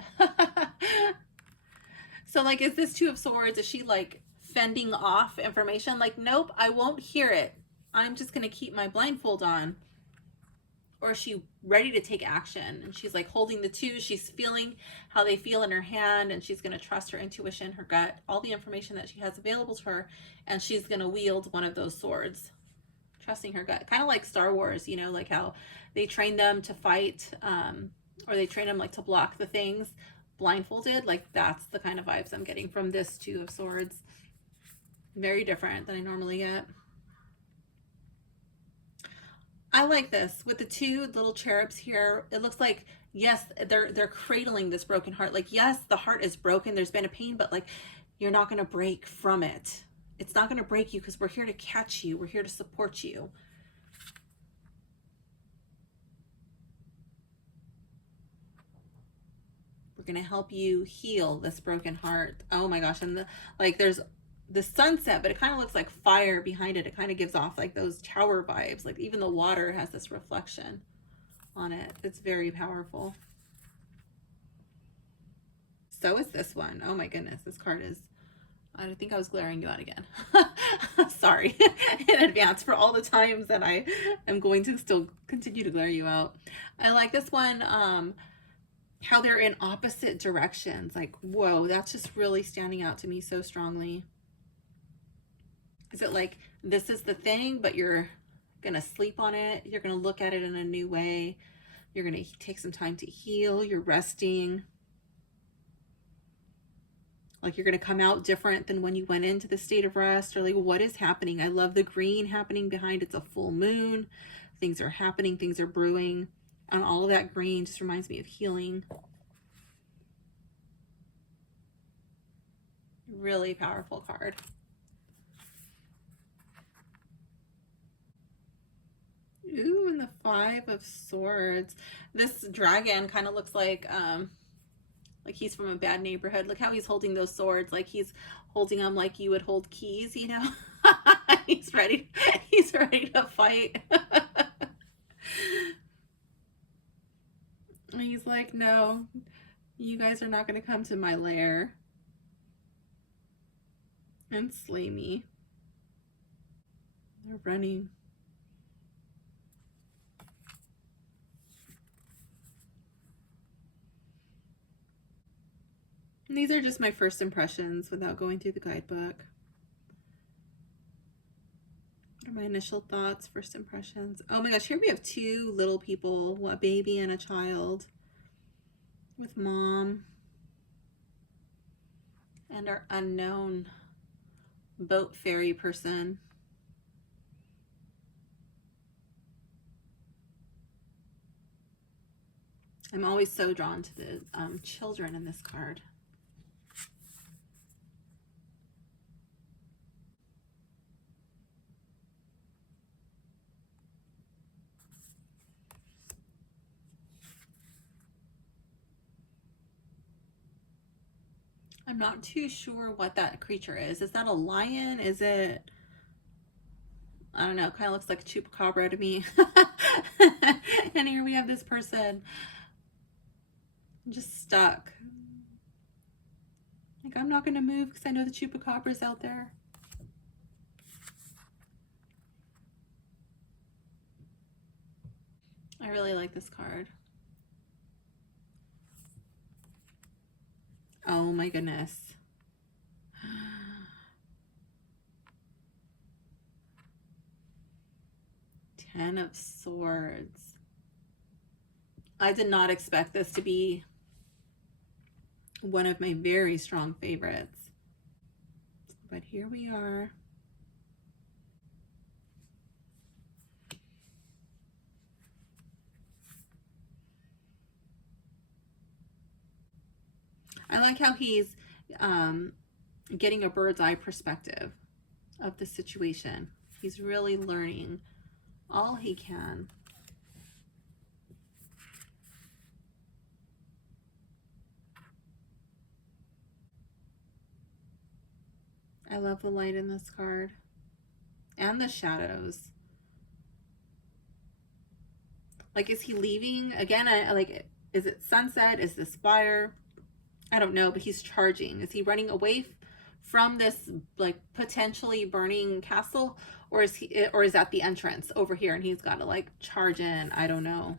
So like, is this Two of Swords, is she like fending off information? Like, nope, I won't hear it. I'm just going to keep my blindfold on. Or is she ready to take action? And she's like holding the two. She's feeling how they feel in her hand, and she's going to trust her intuition, her gut, all the information that she has available to her, and she's going to wield one of those swords, trusting her gut. Kind of like Star Wars, you know, like how they train them to fight, or they train them like to block the things blindfolded. Like that's the kind of vibes I'm getting from this Two of Swords. Very different than I normally get. I like this with the two little cherubs here. It looks like, yes, they're cradling this broken heart. Like, yes, the heart is broken. There's been a pain, but like, you're not going to break from it. It's not going to break you because we're here to catch you. We're here to support you. We're We're going to help you heal this broken heart. Oh my gosh. And there's the sunset, but it kind of looks like fire behind it. It kind of gives off like those tower vibes. Like even the water has this reflection on it. It's very powerful. So is this one. Oh my goodness. This card is, I think I was glaring you out again. Sorry in advance for all the times that I am going to still continue to glare you out. I like this one, how they're in opposite directions. Like, whoa, that's just really standing out to me so strongly. Is it like, this is the thing, but you're gonna sleep on it. You're gonna look at it in a new way. You're gonna take some time to heal. You're resting. Like you're going to come out different than when you went into the state of rest, or like what is happening? I love the green happening behind. It's a full moon. Things are happening. Things are brewing. And all of that green just reminds me of healing. Really powerful card. Ooh, and the 5 of Swords. This dragon kind of looks like he's from a bad neighborhood. Look how he's holding those swords. Like he's holding them like you would hold keys, you know? He's ready to fight. And he's like, no, you guys are not going to come to my lair and slay me. They're running. And these are just my first impressions without going through the guidebook. What are my initial thoughts, first impressions? Oh my gosh, here we have 2 little people, a baby and a child with mom and our unknown boat fairy person. I'm always so drawn to the children in this card. I'm not too sure what that creature is. Is that a lion? Is it, I don't know, kind of looks like a chupacabra to me. And here we have this person just stuck. Like, I'm not going to move because I know the chupacabra's out there. I really like this card. Oh my goodness. 10 of Swords. I did not expect this to be one of my very strong favorites. But here we are. I like how he's getting a bird's eye perspective of the situation. He's really learning all he can. I love the light in this card and the shadows. Like, is he leaving again? Is it sunset? Is this fire? I don't know, but he's charging. Is he running away from this like potentially burning castle, or is that the entrance over here and he's got to like charge in? I don't know.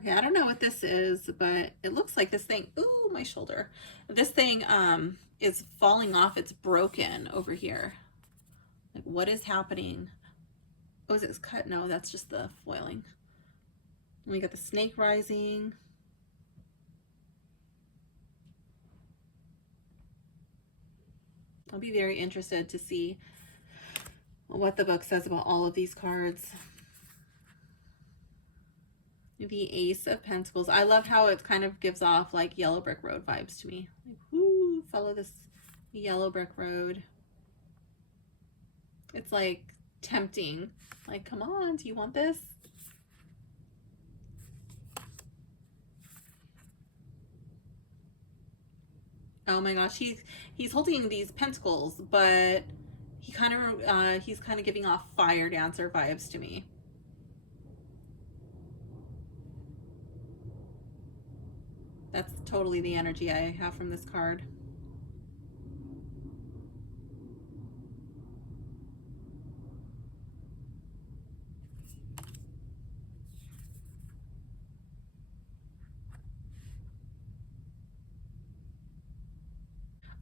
Okay, I don't know what this is, but it looks like this thing, ooh, my shoulder. This thing is falling off. It's broken over here. Like, what is happening? Oh, is it cut? No, that's just the foiling. And we got the snake rising. I'll be very interested to see what the book says about all of these cards. The Ace of Pentacles. I love how it kind of gives off like yellow brick road vibes to me. Like, whoo, follow this yellow brick road. It's like tempting. Like, come on, do you want this? Oh my gosh, he's holding these pentacles, but he's kind of giving off fire dancer vibes to me. That's totally the energy I have from this card.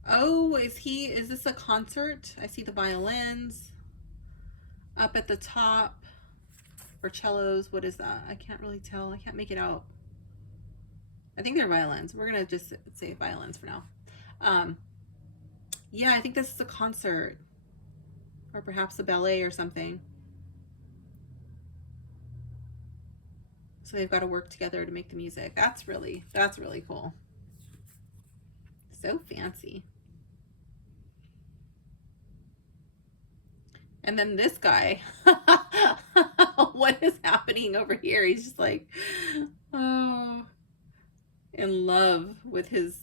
Oh, is this a concert? I see the violins up at the top, or cellos. What is that? I can't really tell. I can't make it out. I think they're violins. We're gonna just say violins for now. Yeah, I think this is a concert, or perhaps a ballet or something. So they've got to work together to make the music. That's really cool. So fancy. And then this guy, what is happening over here? He's just like, oh, in love with his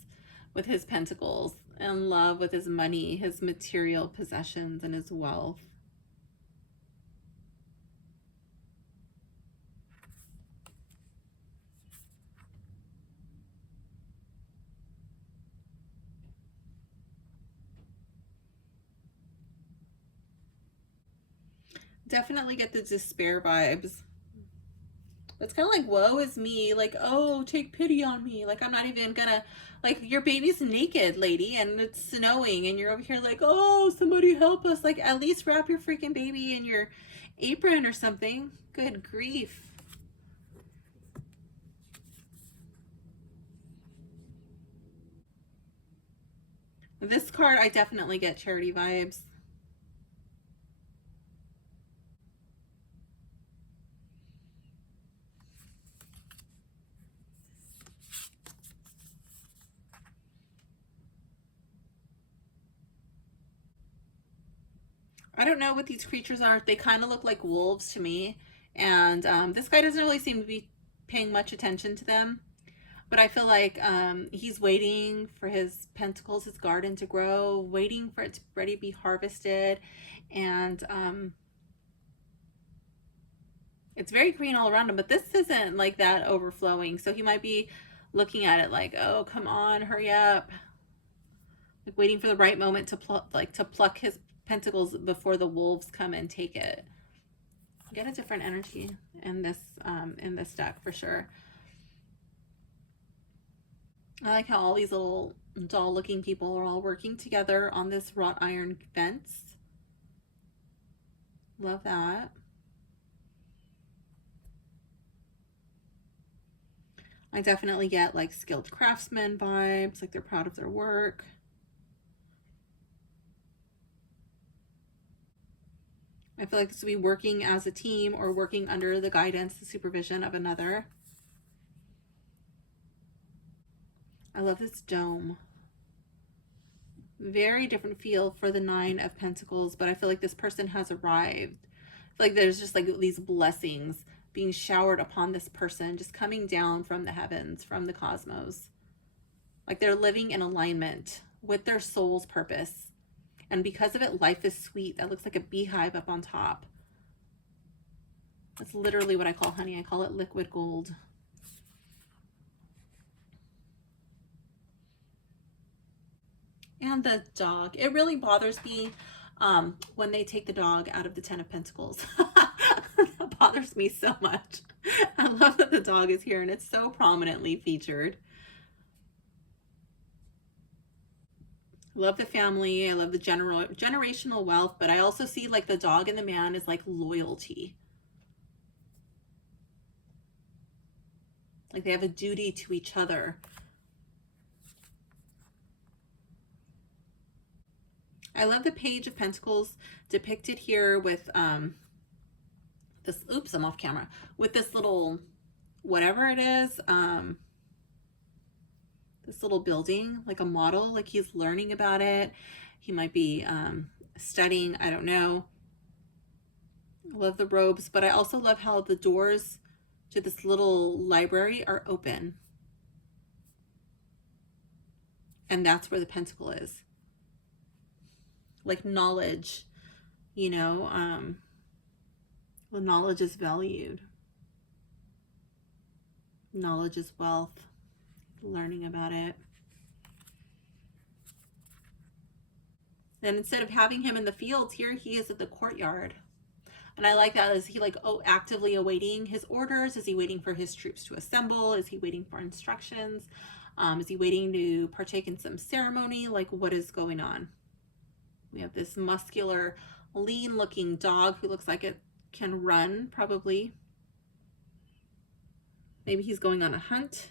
pentacles, in love with his money, his material possessions, and his wealth. Definitely get the despair vibes. It's kind of like, woe is me. Like, oh, take pity on me. Like, I'm not even gonna, like, your baby's naked, lady, and it's snowing, and you're over here like, oh, somebody help us. Like, at least wrap your freaking baby in your apron or something. Good grief. This card, I definitely get charity vibes. I don't know what these creatures are. They kind of look like wolves to me. And this guy doesn't really seem to be paying much attention to them. But I feel like he's waiting for his pentacles, his garden to grow, waiting for it to ready to be harvested. And it's very green all around him, but this isn't like that overflowing. So he might be looking at it like, oh, come on, hurry up. Like waiting for the right moment to pluck his pentacles before the wolves come and take it. Get a different energy in this deck for sure. I like how all these little doll looking people are all working together on this wrought iron fence. Love that. I definitely get like skilled craftsmen vibes, like they're proud of their work. I feel like this would be working as a team or working under the guidance, the supervision of another. I love this dome. Very different feel for the Nine of Pentacles, but I feel like this person has arrived. I feel like there's just like these blessings being showered upon this person, just coming down from the heavens, from the cosmos. Like they're living in alignment with their soul's purpose. And because of it, life is sweet. That looks like a beehive up on top. That's literally what I call honey. I call it liquid gold. And the dog. It really bothers me when they take the dog out of the Ten of Pentacles. That bothers me so much. I love that the dog is here and it's so prominently featured. Love the family. I love the generational wealth, but I also see like the dog and the man is like loyalty. Like they have a duty to each other. I love the Page of Pentacles depicted here with this, oops, I'm off camera, with this little whatever it is, this little building, like a model, like he's learning about it. He might be studying, I don't know. I love the robes, but I also love how the doors to this little library are open. And that's where the pentacle is. Like knowledge, you know, well, knowledge is valued. Knowledge is wealth. Learning about it. And instead of having him in the fields, here he is at the courtyard. And I like that. Is he like, oh, actively awaiting his orders? Is he waiting for his troops to assemble? Is he waiting for instructions? Is he waiting to partake in some ceremony? Like, what is going on? We have this muscular, lean looking dog who looks like it can run, probably. Maybe he's going on a hunt.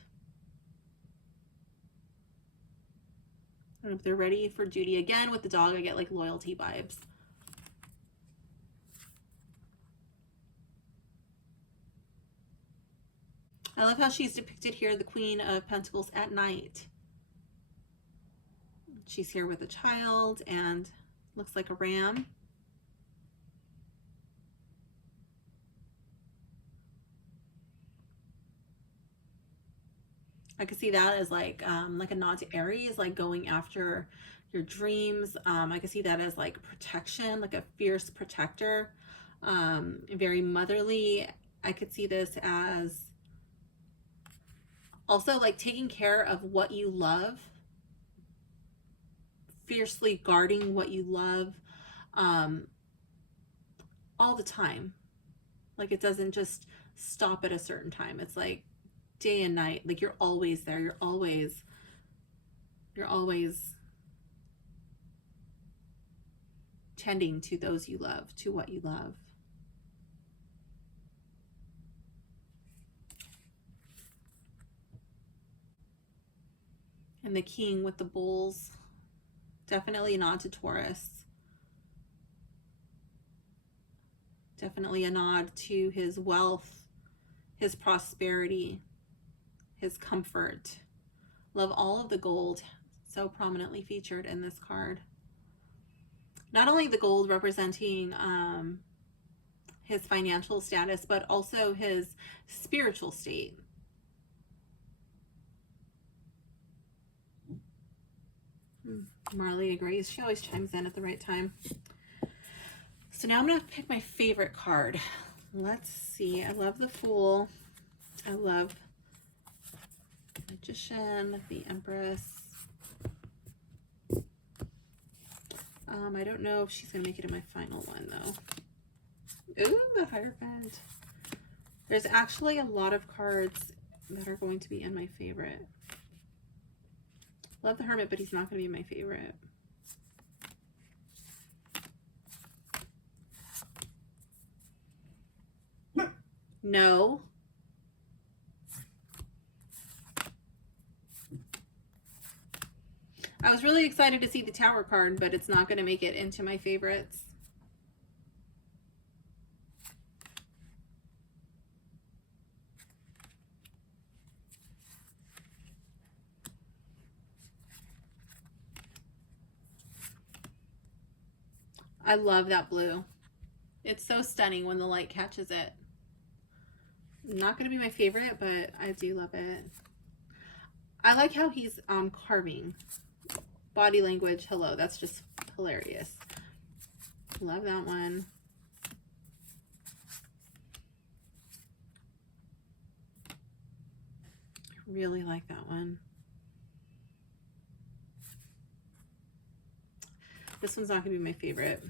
I don't know if they're ready for duty. Again, with the dog, I get like loyalty vibes. I love how she's depicted here, the Queen of Pentacles at night. She's here with a child and looks like a ram. I could see that as like a nod to Aries, like going after your dreams. I could see that as like protection, like a fierce protector, very motherly. I could see this as also like taking care of what you love, fiercely guarding what you love, all the time. Like it doesn't just stop at a certain time. It's like day and night. Like you're always there. You're always tending to those you love, to what you love. And the king with the bulls, definitely a nod to Taurus. Definitely a nod to his wealth, his prosperity, his comfort. Love all of the gold so prominently featured in this card. Not only the gold representing his financial status, but also his spiritual state. Marley agrees. She always chimes in at the right time. So now I'm going to pick my favorite card. Let's see. I love the Fool. I love Magician, the Empress. I don't know if she's going to make it in my final one, though. Ooh, the Hierophant. There's actually a lot of cards that are going to be in my favorite. Love the Hermit, but he's not going to be my favorite. No. I was really excited to see the Tower card, but it's not going to make it into my favorites. I love that blue. It's so stunning when the light catches it. Not going to be my favorite, but I do love it. I like how he's carving. Body language, hello. That's just hilarious. Love that one. Really like that one. This one's not going to be my favorite.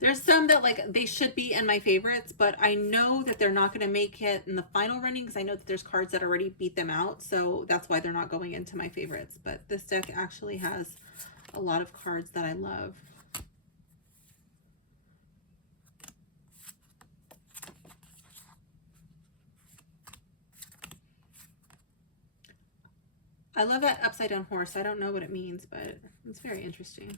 There's some that like they should be in my favorites, but I know that they're not going to make it in the final running because I know that there's cards that already beat them out, so that's why they're not going into my favorites. But this deck actually has a lot of cards that I love. I love that upside down horse. I don't know what it means, but it's very interesting.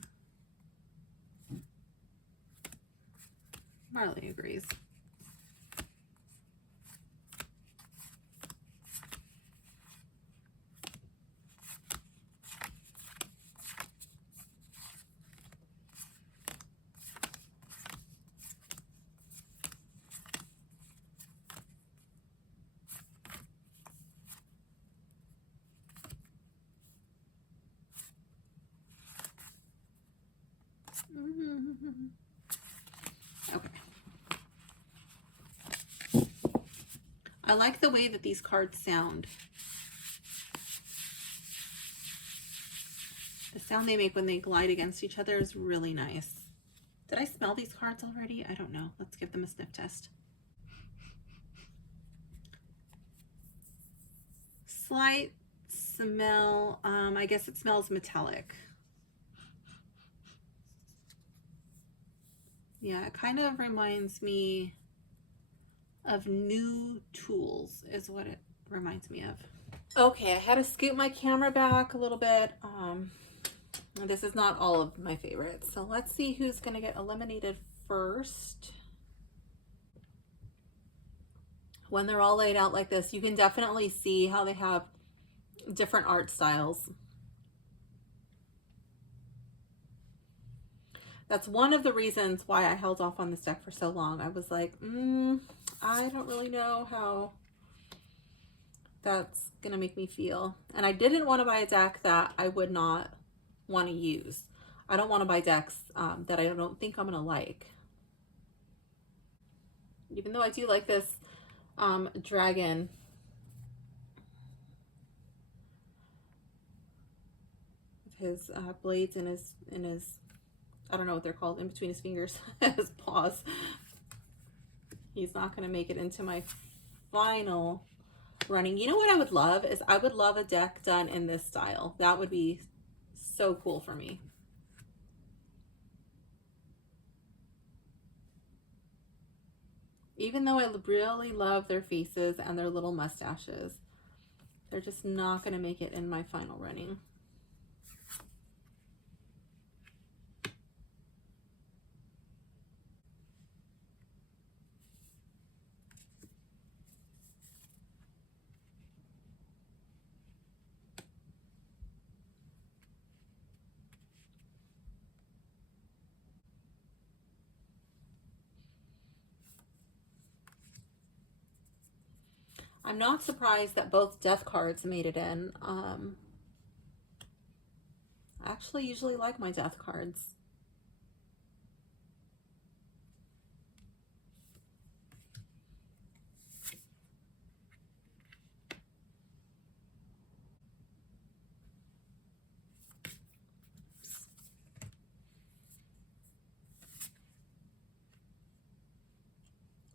Marley agrees. Okay. I like the way that these cards sound. The sound they make when they glide against each other is really nice. Did I smell these cards already? I don't know. Let's give them a sniff test. Slight smell. I guess it smells metallic. Yeah, it kind of reminds me of new tools is what it reminds me of. Okay, I had to scoot my camera back a little bit. This is not all of my favorites. So let's see who's going to get eliminated first. When they're all laid out like this, you can definitely see how they have different art styles. That's one of the reasons why I held off on this deck for so long. I was like, I don't really know how that's going to make me feel. And I didn't want to buy a deck that I would not want to use. I don't want to buy decks that I don't think I'm going to like. Even though I do like this dragon. With his blades in his I don't know what they're called, in between his fingers, his paws. He's not going to make it into my final running. You know what I would love is I would love a deck done in this style. That would be so cool for me. Even though I really love their faces and their little mustaches, they're just not going to make it in my final running. I'm not surprised that both death cards made it in. I actually usually like my death cards.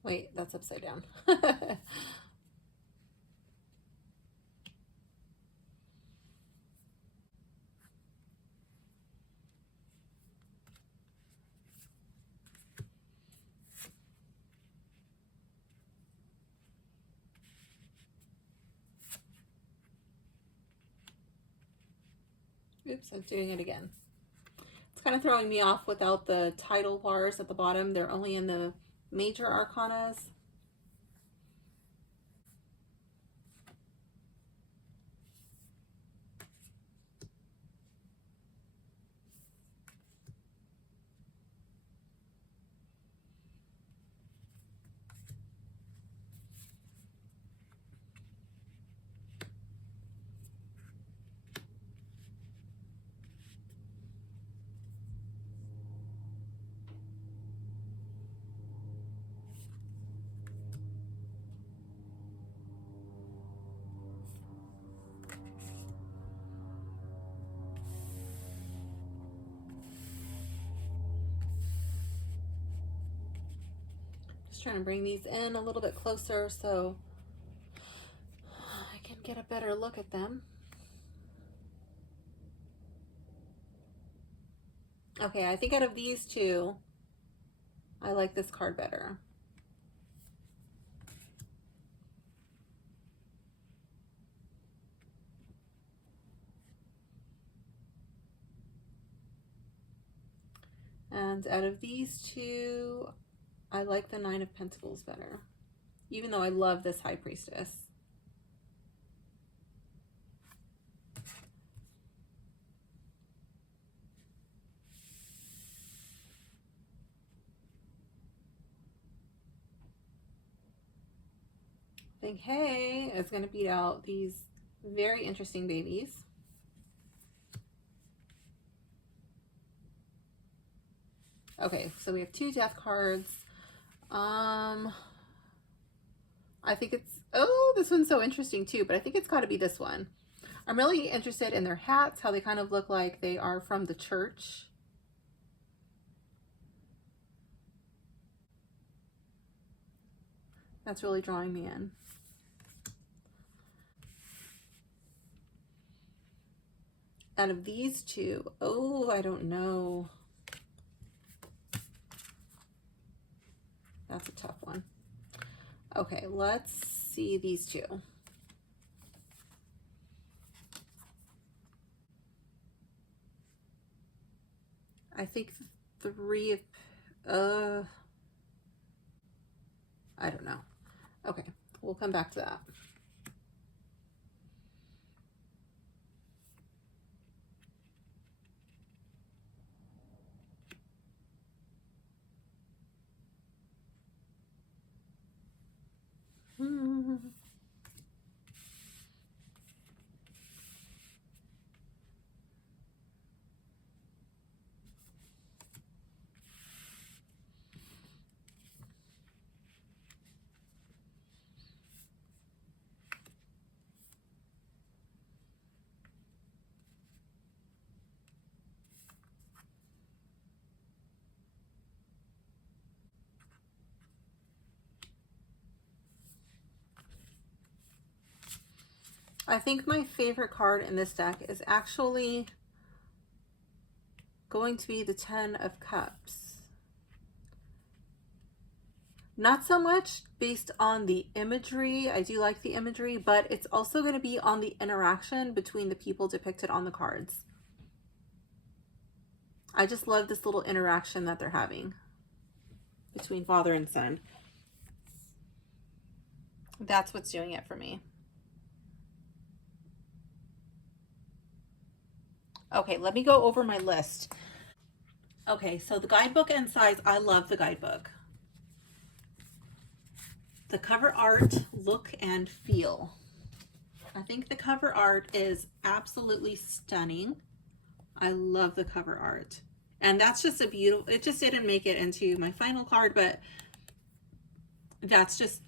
Wait, that's upside down. Oops, I'm doing it again. It's kind of throwing me off without the title bars at the bottom. They're only in the major arcanas. Trying to bring these in a little bit closer so I can get a better look at them. Okay, I think out of these two, I like this card better. And out of these two, I like the Nine of Pentacles better, even though I love this High Priestess. I think Hey is going to beat out these very interesting babies. Okay, so we have two death cards. I think it's, oh, this one's so interesting too, but I think it's got to be this one. I'm really interested in their hats, how they kind of look like they are from the church. That's really drawing me in. Out of these two, oh, I don't know. That's a tough one. Okay, let's see these two. I think three of, I don't know. Okay, we'll come back to that. I think my favorite card in this deck is actually going to be the Ten of Cups. Not so much based on the imagery. I do like the imagery, but it's also going to be on the interaction between the people depicted on the cards. I just love this little interaction that they're having between father and son. That's what's doing it for me. Okay, let me go over my list. Okay, so the guidebook and size, I love the guidebook. The cover art, look and feel. I think the cover art is absolutely stunning. I love the cover art. And that's just a beautiful, it just didn't make it into my final card, but that's just,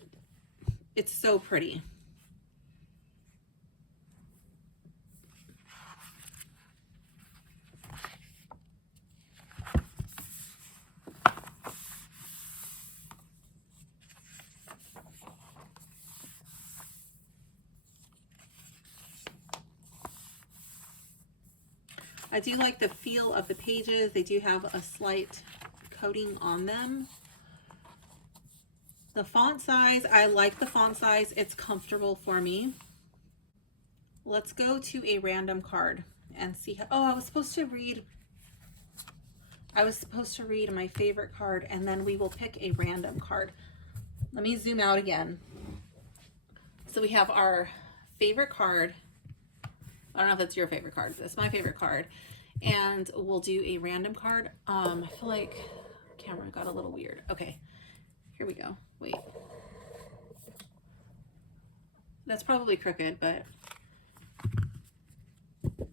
it's so pretty. I do like the feel of the pages. They do have a slight coating on them. The font size, I like the font size. It's comfortable for me. Let's go to a random card and see how, oh, I was supposed to read my favorite card, and then we will pick a random card. Let me zoom out again. So we have our favorite card. I don't know if that's your favorite card. That's my favorite card. And we'll do a random card. I feel like the camera got a little weird. Okay, here we go. Wait. That's probably crooked, but I'm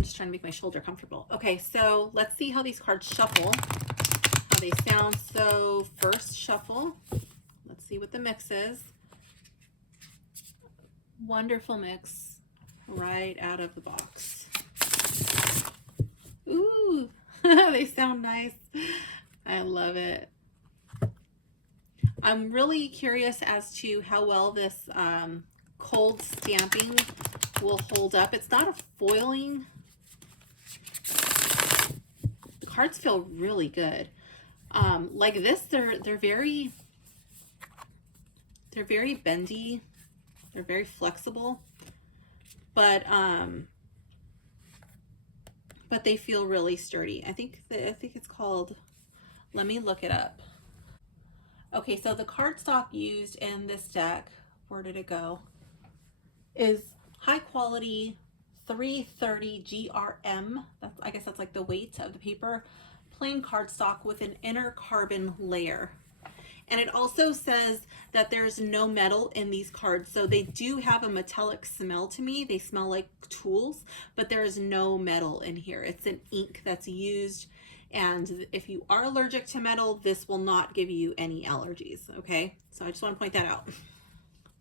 just trying to make my shoulder comfortable. Okay, so let's see how these cards shuffle, how they sound. So first shuffle, let's see what the mix is. Wonderful mix. Right out of the box. Ooh, they sound nice. I love it. I'm really curious as to how well this cold stamping will hold up. It's not a foiling. The cards feel really good. Like this, they're very bendy. They're very flexible. But they feel really sturdy. I think it's called Let me look it up. Okay, so the cardstock used in this deck, where did it go, is high quality 330 GRM. I guess that's like the weight of the paper. Plain cardstock with an inner carbon layer. And it also says that there's no metal in these cards. So they do have a metallic smell to me. They smell like tools, but there is no metal in here. It's an ink that's used. And if you are allergic to metal, this will not give you any allergies, okay? So I just want to point that out.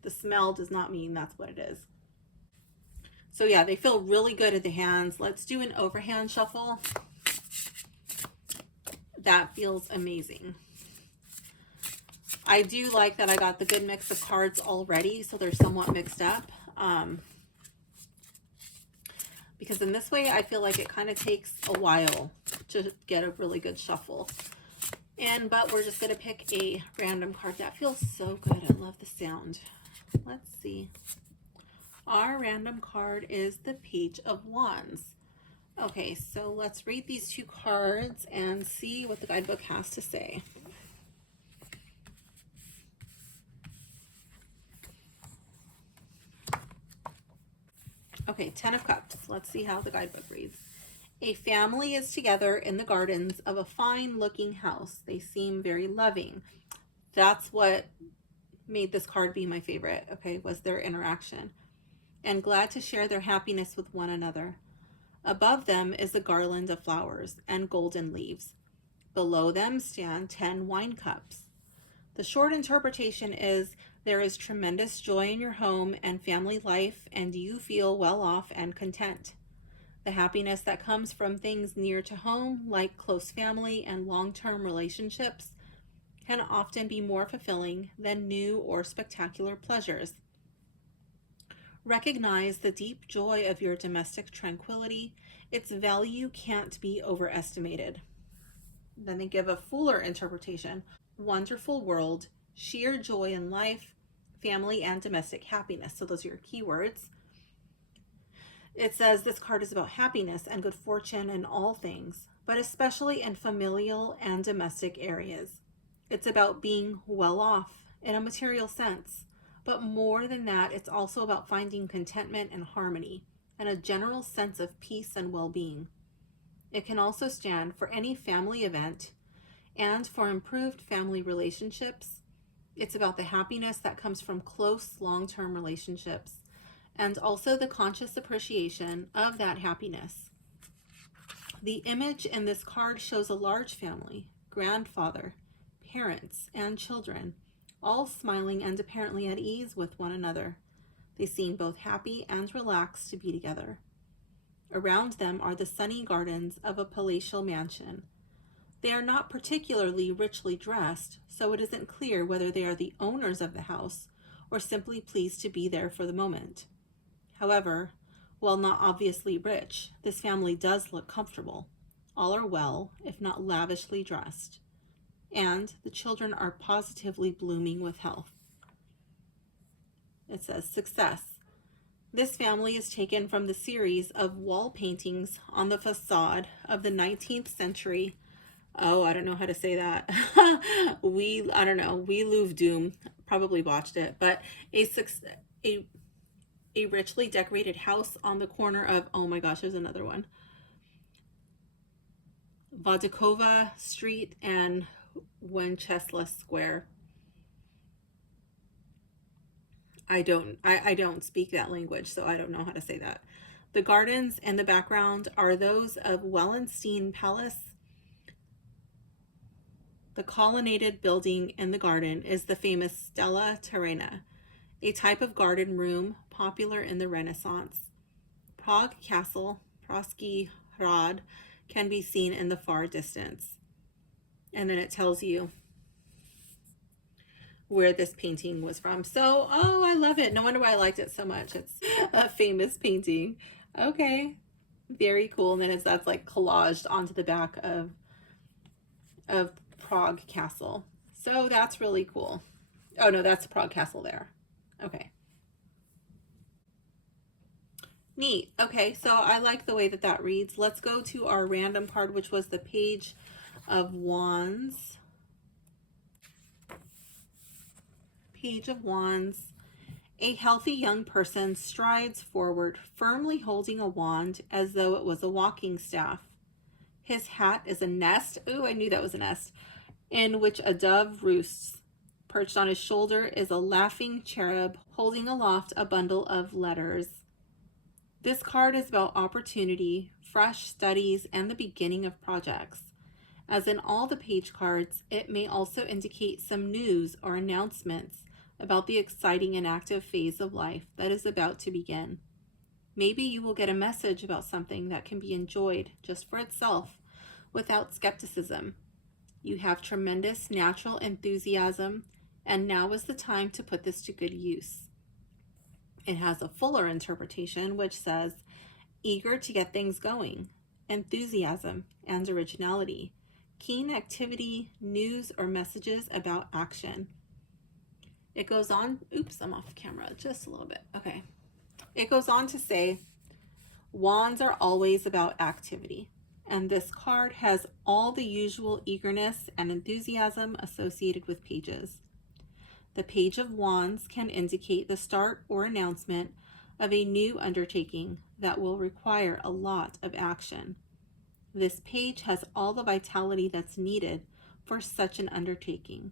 The smell does not mean that's what it is. So yeah, they feel really good in the hands. Let's do an overhand shuffle. That feels amazing. I do like that I got the good mix of cards already, so they're somewhat mixed up. Because in this way, I feel like it kind of takes a while to get a really good shuffle. But we're just going to pick a random card. That feels so good. I love the sound. Let's see. Our random card is the Page of Wands. Okay, so let's read these two cards and see what the guidebook has to say. Okay, 10 of Cups. Let's see how the guidebook reads. A family is together in the gardens of a fine-looking house. They seem very loving. That's what made this card be my favorite, okay, was their interaction. And glad to share their happiness with one another. Above them is a garland of flowers and golden leaves. Below them stand 10 wine cups. The short interpretation is there is tremendous joy in your home and family life, and you feel well off and content. The happiness that comes from things near to home, like close family and long-term relationships, can often be more fulfilling than new or spectacular pleasures. Recognize the deep joy of your domestic tranquility. Its value can't be overestimated. Then they give a fuller interpretation. Wonderful world, sheer joy in life, family and domestic happiness. So those are your keywords. It says this card is about happiness and good fortune in all things, but especially in familial and domestic areas. It's about being well off in a material sense, but more than that, it's also about finding contentment and harmony and a general sense of peace and well-being. It can also stand for any family event and for improved family relationships. It's about the happiness that comes from close long-term relationships and also the conscious appreciation of that happiness. The image in this card shows a large family, grandfather, parents, and children, all smiling and apparently at ease with one another. They seem both happy and relaxed to be together. Around them are the sunny gardens of a palatial mansion. They are not particularly richly dressed, so it isn't clear whether they are the owners of the house or simply pleased to be there for the moment. However, while not obviously rich, this family does look comfortable. All are well, if not lavishly dressed, and the children are positively blooming with health. It says success. This family is taken from the series of wall paintings on the facade of the 19th century. Oh, I don't know how to say that. We Louvre Doom, probably botched it, but a richly decorated house on the corner of, oh my gosh, there's another one, Vodakova Street and Wenceslas Square. I don't speak that language, so I don't know how to say that. The gardens in the background are those of Wellenstein Palace. The colonnaded building in the garden is the famous Stella Terrena, a type of garden room popular in the Renaissance. Prague Castle, Pražský hrad, can be seen in the far distance. And then it tells you where this painting was from. So, oh, I love it. No wonder why I liked it so much. It's a famous painting. Okay, very cool. And then that's like collaged onto the back of Prague Castle. So that's really cool. Oh no, that's Prague Castle there. Okay. Neat. Okay, so I like the way that reads. Let's go to our random card, which was the Page of Wands, Page of Wands. A healthy young person strides forward, firmly holding a wand as though it was a walking staff. His hat is a nest. Ooh, I knew that was a nest, in which a dove roosts. Perched on his shoulder is a laughing cherub holding aloft a bundle of letters. This card is about opportunity, fresh studies, and the beginning of projects. As in all the page cards, it may also indicate some news or announcements about the exciting and active phase of life that is about to begin. Maybe you will get a message about something that can be enjoyed just for itself without skepticism. You have tremendous natural enthusiasm, and now is the time to put this to good use. It has a fuller interpretation, which says, eager to get things going, enthusiasm and originality, keen activity, news or messages about action. It goes on, oops, I'm off camera just a little bit. Okay. It goes on to say, wands are always about activity, and this card has all the usual eagerness and enthusiasm associated with pages. The Page of Wands can indicate the start or announcement of a new undertaking that will require a lot of action. This page has all the vitality that's needed for such an undertaking,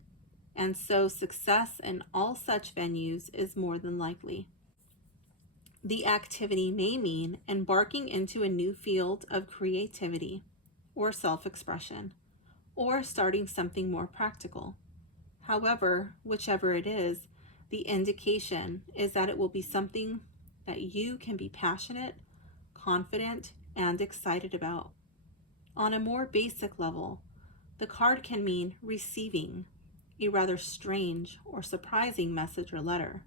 and so success in all such venues is more than likely. The activity may mean embarking into a new field of creativity or self-expression, or starting something more practical. However, whichever it is, the indication is that it will be something that you can be passionate, confident, and excited about. On a more basic level, the card can mean receiving a rather strange or surprising message or letter,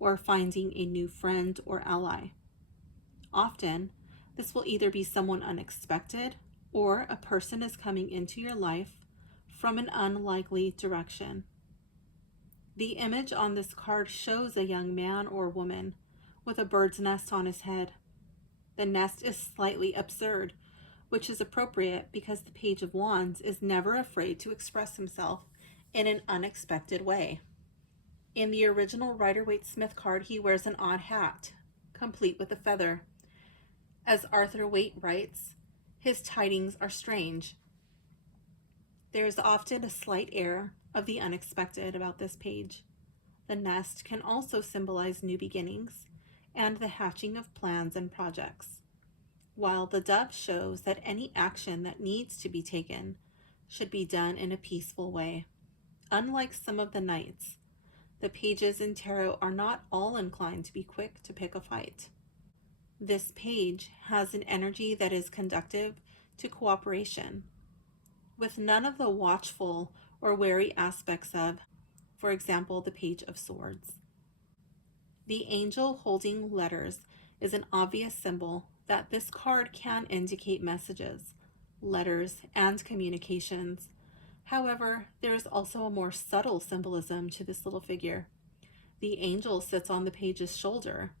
or finding a new friend or ally. Often, this will either be someone unexpected or a person is coming into your life from an unlikely direction. The image on this card shows a young man or woman with a bird's nest on his head. The nest is slightly absurd, which is appropriate because the Page of Wands is never afraid to express himself in an unexpected way. In the original Rider-Waite-Smith card, he wears an odd hat, complete with a feather. As Arthur Waite writes, his tidings are strange. There is often a slight air of the unexpected about this page. The nest can also symbolize new beginnings and the hatching of plans and projects, while the dove shows that any action that needs to be taken should be done in a peaceful way. Unlike some of the knights, the pages in tarot are not all inclined to be quick to pick a fight. This page has an energy that is conducive to cooperation, with none of the watchful or wary aspects of, for example, the Page of Swords. The angel holding letters is an obvious symbol that this card can indicate messages, letters, and communications. However, there is also a more subtle symbolism to this little figure. The angel sits on the page's shoulder,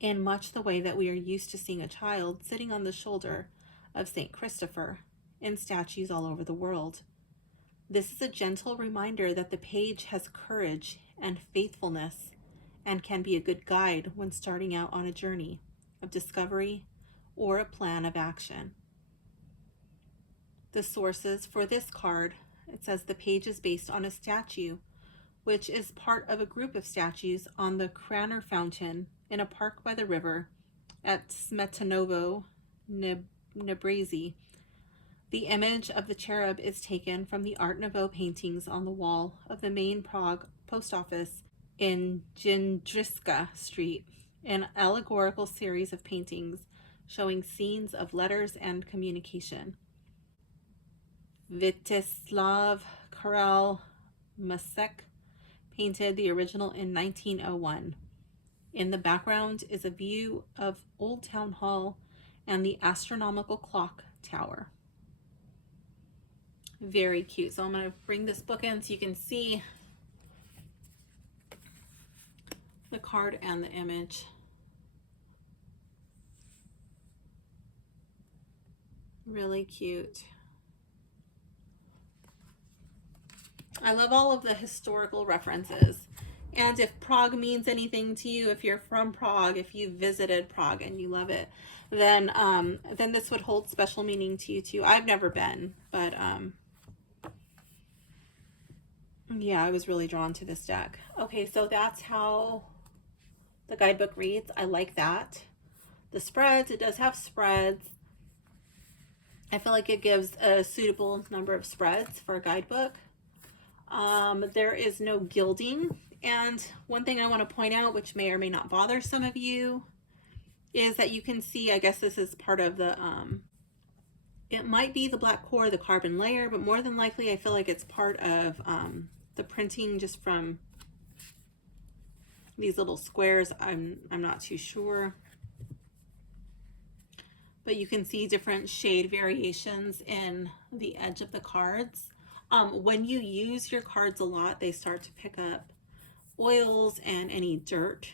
in much the way that we are used to seeing a child sitting on the shoulder of St. Christopher in statues all over the world. This is a gentle reminder that the page has courage and faithfulness and can be a good guide when starting out on a journey of discovery or a plan of action. The sources for this card, it says the page is based on a statue, which is part of a group of statues on the Cranor Fountain in a park by the river at Smetanovo, Nebrazi. The image of the cherub is taken from the Art Nouveau paintings on the wall of the main Prague post office in Jindřiška Street, an allegorical series of paintings showing scenes of letters and communication. Vítězslav Karel Masek painted the original in 1901. In the background is a view of Old Town Hall and the astronomical clock tower. Very cute. So I'm going to bring this book in so you can see the card and the image. Really cute. I love all of the historical references. And if Prague means anything to you, if you're from Prague, if you visited Prague and you love it, then this would hold special meaning to you too. I've never been, but yeah, I was really drawn to this deck. Okay, so that's how the guidebook reads. I like that. The spreads, it does have spreads. I feel like it gives a suitable number of spreads for a guidebook. There is no gilding. And one thing I want to point out, which may or may not bother some of you, is that you can see, I guess this is part of the, it might be the black core, the carbon layer, but more than likely I feel like it's part of the printing just from these little squares. I'm not too sure. But you can see different shade variations in the edge of the cards. When you use your cards a lot, they start to pick up oils and any dirt,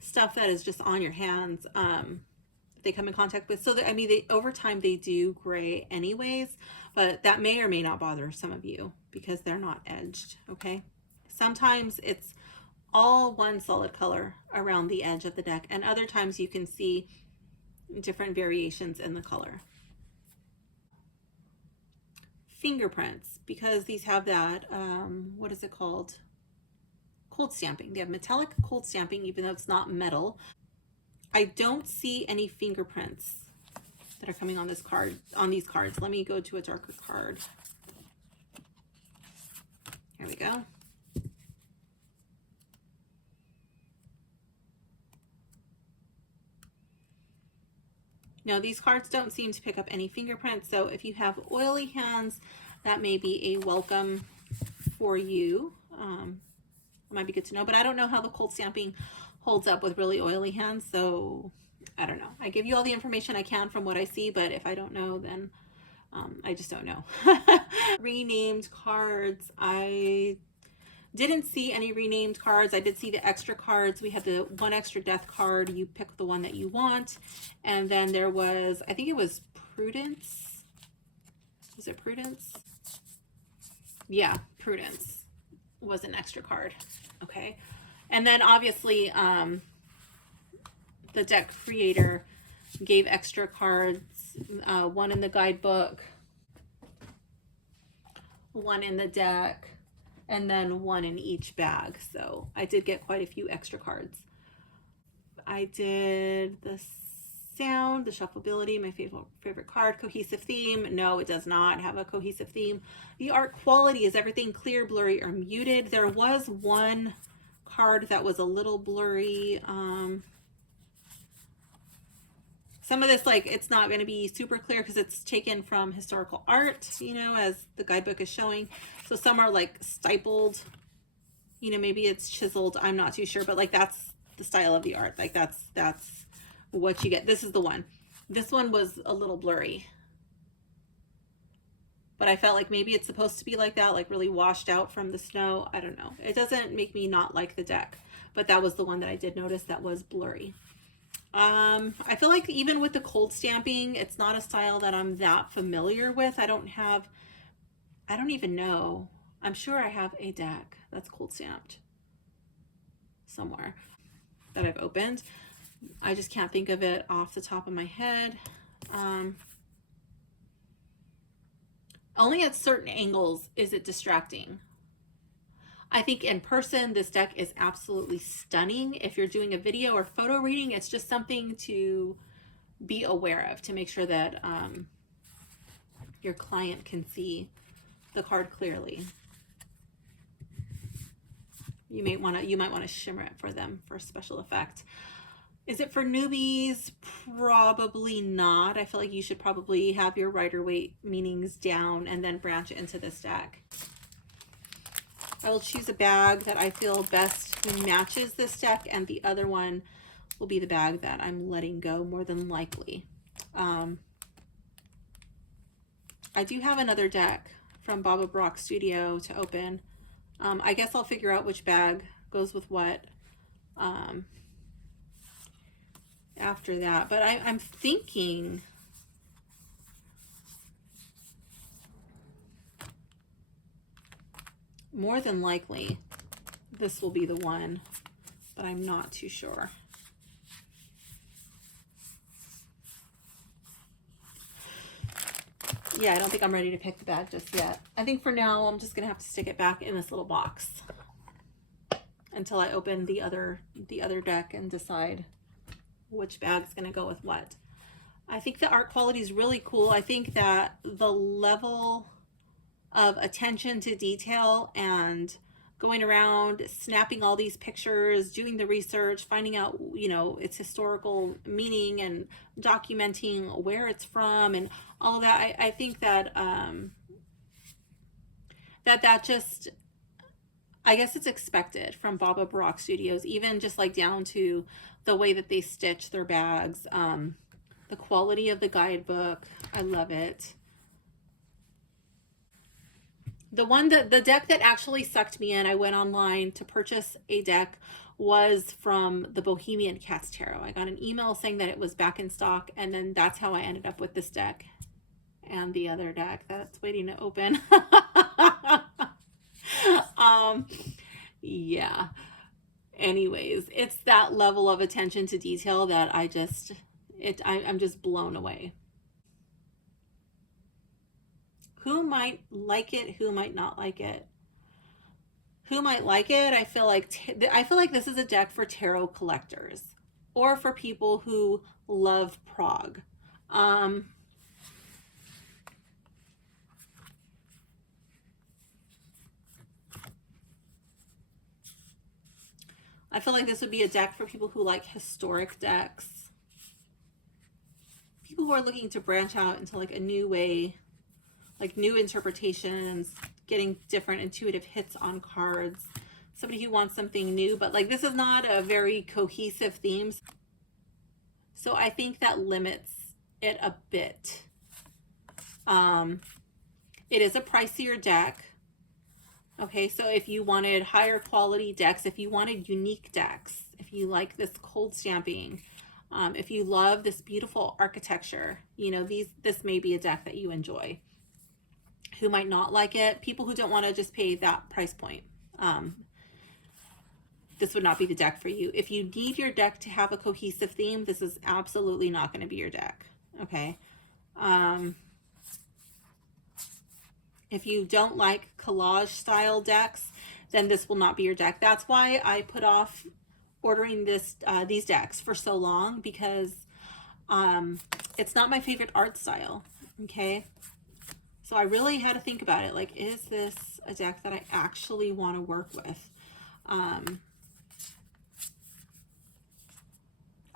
stuff that is just on your hands, they come in contact with. So that, I mean, over time they do gray anyways, but that may or may not bother some of you because they're not edged, okay? Sometimes it's all one solid color around the edge of the deck, and other times you can see different variations in the color. Fingerprints, because these have that, what is it called? Cold stamping. They have metallic cold stamping, even though it's not metal. I don't see any fingerprints that are coming on this card, on these cards. Let me go to a darker card. Here we go. No, these cards don't seem to pick up any fingerprints. So if you have oily hands, that may be a welcome for you. It might be good to know, but I don't know how the cold stamping holds up with really oily hands. So I don't know. I give you all the information I can from what I see, but if I don't know, then I just don't know. Renamed cards. I didn't see any renamed cards. I did see the extra cards. We had the one extra death card. You pick the one that you want. And then there was, I think it was Prudence. Was it Prudence? Yeah, Prudence was an extra card. Okay. And then obviously the deck creator gave extra cards, one in the guidebook, one in the deck, and then one in each bag. So I did get quite a few extra cards. I did the sound, the shuffleability, my favorite card. Cohesive theme. No, it does not have a cohesive theme. The art quality, is everything clear, blurry, or muted? There was one card that was a little blurry. Some of this, like, it's not going to be super clear because it's taken from historical art, you know, as the guidebook is showing. So some are like stippled, you know, maybe it's chiseled. I'm not too sure, but like that's the style of the art. Like that's what you get. This is the one. This one was a little blurry, but I felt like maybe it's supposed to be like that, like really washed out from the snow. I don't know. It doesn't make me not like the deck, but that was the one that I did notice that was blurry. I feel like even with the cold stamping, it's not a style that I'm that familiar with. I don't even know. I'm sure I have a deck that's cold stamped somewhere that I've opened. I just can't think of it off the top of my head. Only at certain angles is it distracting. I think in person, this deck is absolutely stunning. If you're doing a video or photo reading, it's just something to be aware of to make sure that your client can see the card clearly. You might want to shimmer it for them for special effect. Is it for newbies? Probably not. I feel like you should probably have your Rider-Waite meanings down and then branch into this deck. I will choose a bag that I feel best matches this deck, and the other one will be the bag that I'm letting go more than likely. I do have another deck from Baba Brock Studio to open. I guess I'll figure out which bag goes with what after that. But I'm thinking more than likely this will be the one, but I'm not too sure. Yeah, I don't think I'm ready to pick the bag just yet. I think for now, I'm just gonna have to stick it back in this little box until I open the other deck and decide which bag's gonna go with what. I think the art quality is really cool. I think that the level of attention to detail and going around, snapping all these pictures, doing the research, finding out, you know, its historical meaning and documenting where it's from and all that. I think that that just, I guess it's expected from Baba Barak Studios, even just like down to the way that they stitch their bags, the quality of the guidebook. I love it. The deck that actually sucked me in, I went online to purchase a deck, was from the Bohemian Cats Tarot. I got an email saying that it was back in stock, and then that's how I ended up with this deck and the other deck that's waiting to open. Yeah. Anyways, it's that level of attention to detail that I'm just blown away. Who might like it? Who might not like it? Who might like it? I feel like this is a deck for tarot collectors or for people who love Prague. I feel like this would be a deck for people who like historic decks. People who are looking to branch out into like a new way, like new interpretations, getting different intuitive hits on cards. Somebody who wants something new, but like this is not a very cohesive theme. So I think that limits it a bit. It is a pricier deck. Okay, so if you wanted higher quality decks, if you wanted unique decks, if you like this cold stamping, if you love this beautiful architecture, you know, this may be a deck that you enjoy. Who might not like it? People who don't want to just pay that price point. This would not be the deck for you. If you need your deck to have a cohesive theme, this is absolutely not going to be your deck. Okay. If you don't like collage style decks, then this will not be your deck. That's why I put off ordering these decks for so long, because it's not my favorite art style. Okay. So I really had to think about it. Like, is this a deck that I actually want to work with?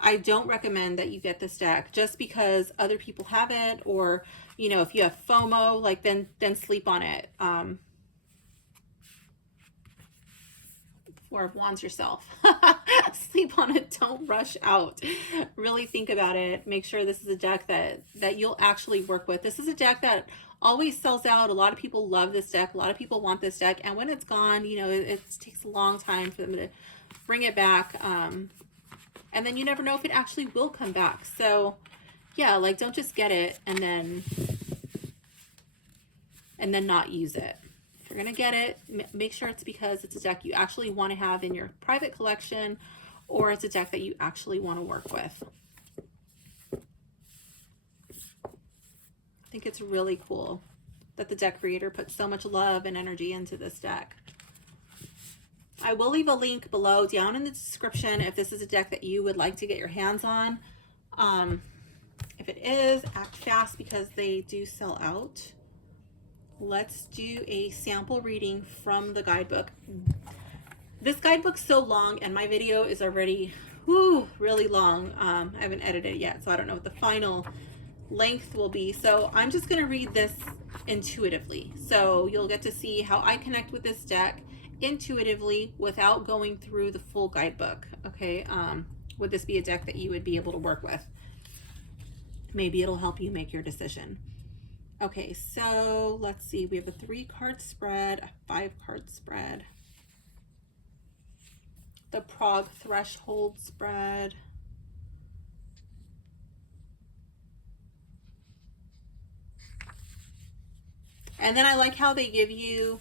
I don't recommend that you get this deck just because other people have it, or, you know, if you have FOMO, like then sleep on it. Four of Wands yourself. Sleep on it. Don't rush out. Really think about it. Make sure this is a deck that you'll actually work with. This is a deck that always sells out. A lot of people love this deck. A lot of people want this deck. And when it's gone, you know, it takes a long time for them to bring it back. And then you never know if it actually will come back. So yeah, like don't just get it and then not use it. If you're going to get it, make sure it's because it's a deck you actually want to have in your private collection, or it's a deck that you actually want to work with. I think it's really cool that the deck creator put so much love and energy into this deck. I will leave a link below down in the description if this is a deck that you would like to get your hands on. If it is, act fast because they do sell out. Let's do a sample reading from the guidebook. This guidebook's so long and my video is already really long. I haven't edited it yet, so I don't know what the final length will be. So I'm just going to read this intuitively. So you'll get to see how I connect with this deck intuitively without going through the full guidebook. Okay. Would this be a deck that you would be able to work with? Maybe it'll help you make your decision. Okay, so let's see. We have a 3-card spread, a 5-card spread, the Prague threshold spread, and then I like how they give you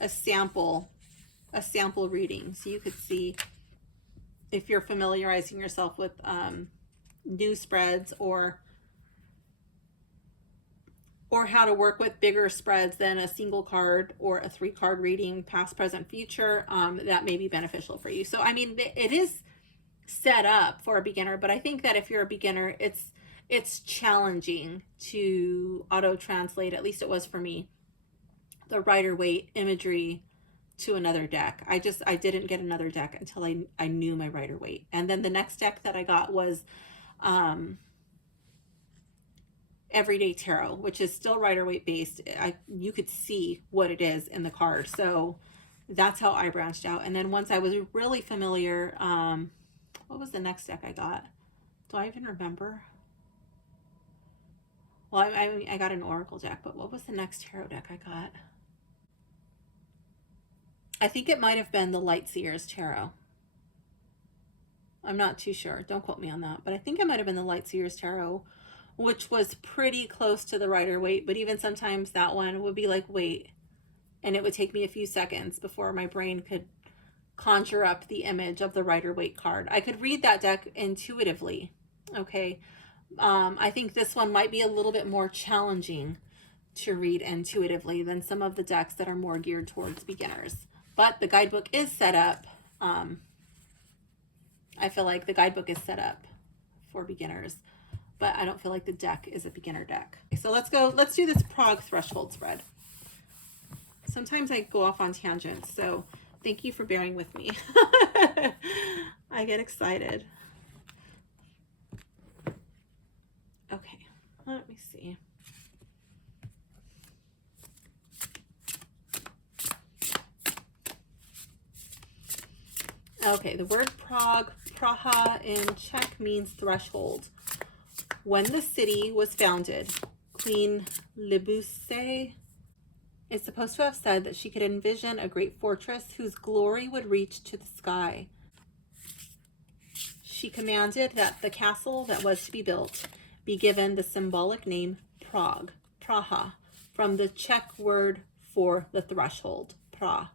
a sample reading, so you could see if you're familiarizing yourself with new spreads or how to work with bigger spreads than a single card or a 3-card reading, past, present, future. That may be beneficial for you. So I mean, it is set up for a beginner, but I think that if you're a beginner, it's challenging to auto translate, at least it was for me, the Rider-Waite imagery to another deck. I didn't get another deck until I knew my Rider-Waite. And then the next deck that I got was Everyday Tarot, which is still Rider-Waite based. You could see what it is in the card. So that's how I branched out. And then once I was really familiar, what was the next deck I got? Do I even remember? Well, I got an Oracle deck, but what was the next tarot deck I got? I think it might have been the Lightseers Tarot. I'm not too sure. Don't quote me on that. But I think it might have been the Lightseers Tarot, which was pretty close to the Rider-Waite. But even sometimes that one would be like, wait. And it would take me a few seconds before my brain could conjure up the image of the Rider-Waite card. I could read that deck intuitively. Okay. I think this one might be a little bit more challenging to read intuitively than some of the decks that are more geared towards beginners. But the guidebook is set up. I feel like the guidebook is set up for beginners, but I don't feel like the deck is a beginner deck. So let's do this Prague threshold spread. Sometimes I go off on tangents, so thank you for bearing with me. I get excited. Okay, let me see. Okay, the word Praha in Czech means threshold. When the city was founded, Queen Libuse is supposed to have said that she could envision a great fortress whose glory would reach to the sky. She commanded that the castle that was to be built be given the symbolic name Prague, Praha, from the Czech word for the threshold, pra,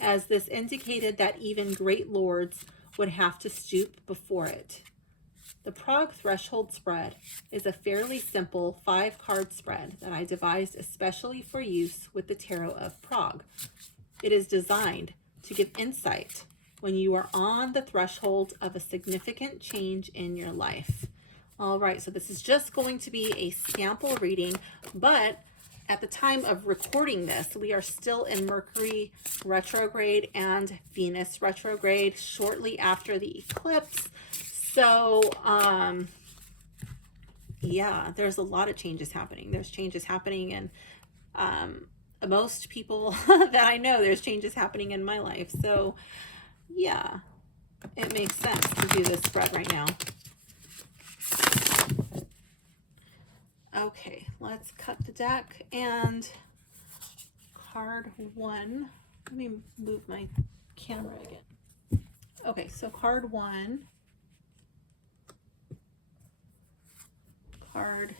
as this indicated that even great lords would have to stoop before it. The Prague threshold spread is a fairly simple 5-card spread that I devised especially for use with the Tarot of Prague. It is designed to give insight when you are on the threshold of a significant change in your life. All right, so this is just going to be a sample reading, but at the time of recording this, we are still in Mercury retrograde and Venus retrograde shortly after the eclipse. So, yeah, there's a lot of changes happening. There's changes happening in most people that I know. There's changes happening in my life. So, yeah, it makes sense to do this spread right now. Okay, let's cut the deck and card 1. Let me move my camera again. Okay, so card 1, card,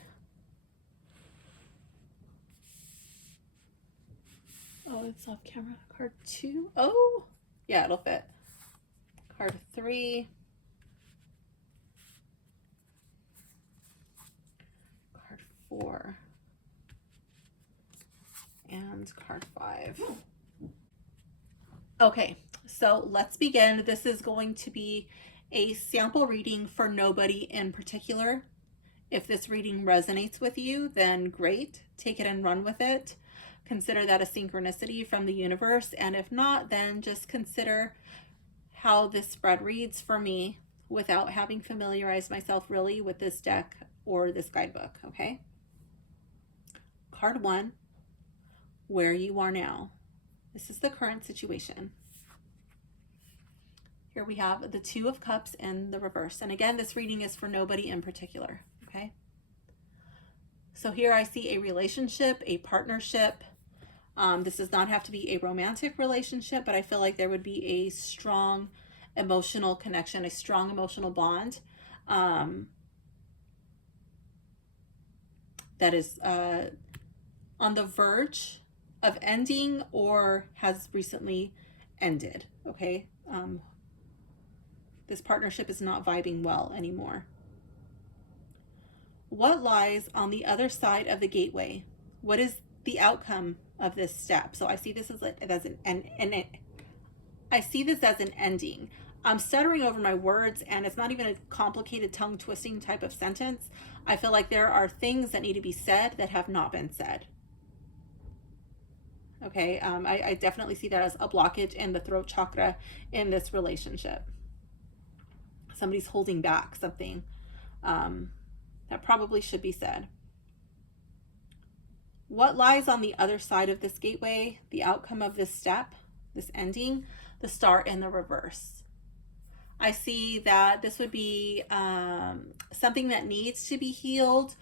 oh, it's off camera, card 2, oh, yeah, it'll fit, card 3, card 4, and card 5. Okay, so let's begin. This is going to be a sample reading for nobody in particular. If this reading resonates with you, then great, take it and run with it. Consider that a synchronicity from the universe, and if not, then just consider how this spread reads for me without having familiarized myself really with this deck or this guidebook, okay? Card 1, where you are now. This is the current situation. Here we have the 2 of Cups in the reverse. And again, this reading is for nobody in particular, okay? So here I see a relationship, a partnership. This does not have to be a romantic relationship, but I feel like there would be a strong emotional connection, a strong emotional bond that is on the verge of ending or has recently ended, okay? This partnership is not vibing well anymore. What lies on the other side of the gateway? What is the outcome of this step? So I see this as I see this as an ending. I'm stuttering over my words, and it's not even a complicated tongue twisting type of sentence. I feel like there are things that need to be said that have not been said. Okay, I definitely see that as a blockage in the throat chakra in this relationship. Somebody's holding back something that probably should be said. What lies on the other side of this gateway? The outcome of this step, this ending, the Star in the reverse. I see that this would be something that needs to be healed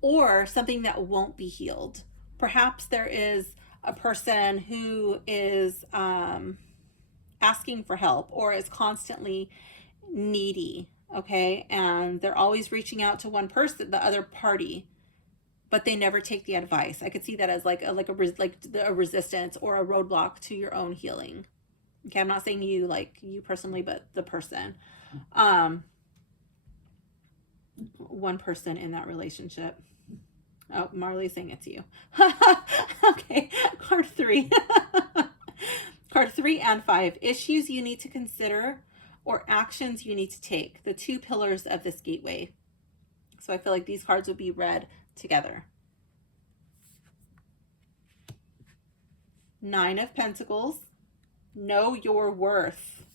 or something that won't be healed. Perhaps there is a person who is asking for help or is constantly needy, okay? And they're always reaching out to one person, the other party, but they never take the advice. I could see that as like a resistance or a roadblock to your own healing. Okay, I'm not saying you personally, but the person. One person in that relationship. Oh, Marley's saying it's you. Okay, card 3. Card 3 and 5. Issues you need to consider or actions you need to take. The 2 pillars of this gateway. So I feel like these cards would be read together. 9 of Pentacles. Know your worth.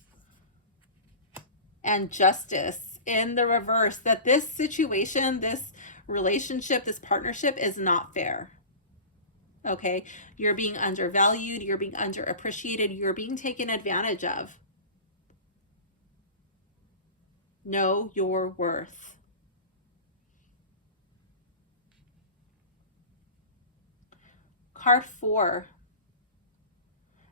And Justice in the reverse. That this situation, this relationship, this partnership is not fair. Okay, you're being undervalued, you're being underappreciated, you're being taken advantage of. Know your worth. Card 4.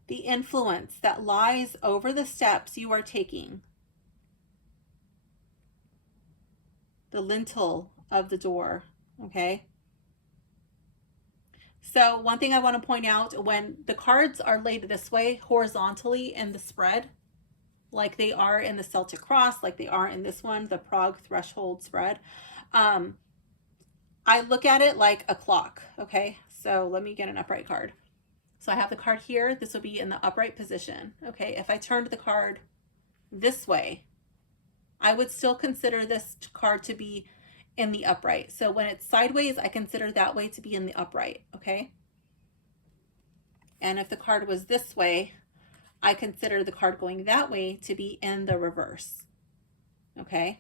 The influence that lies over the steps you are taking. The lintel of the door, okay? So one thing I want to point out, when the cards are laid this way, horizontally in the spread, like they are in the Celtic Cross, like they are in this one, the Prague Threshold spread, I look at it like a clock, okay? So let me get an upright card. So I have the card here. This will be in the upright position, okay? If I turned the card this way, I would still consider this card to be in the upright. So when it's sideways, I consider that way to be in the upright, okay? And if the card was this way, I consider the card going that way to be in the reverse, okay?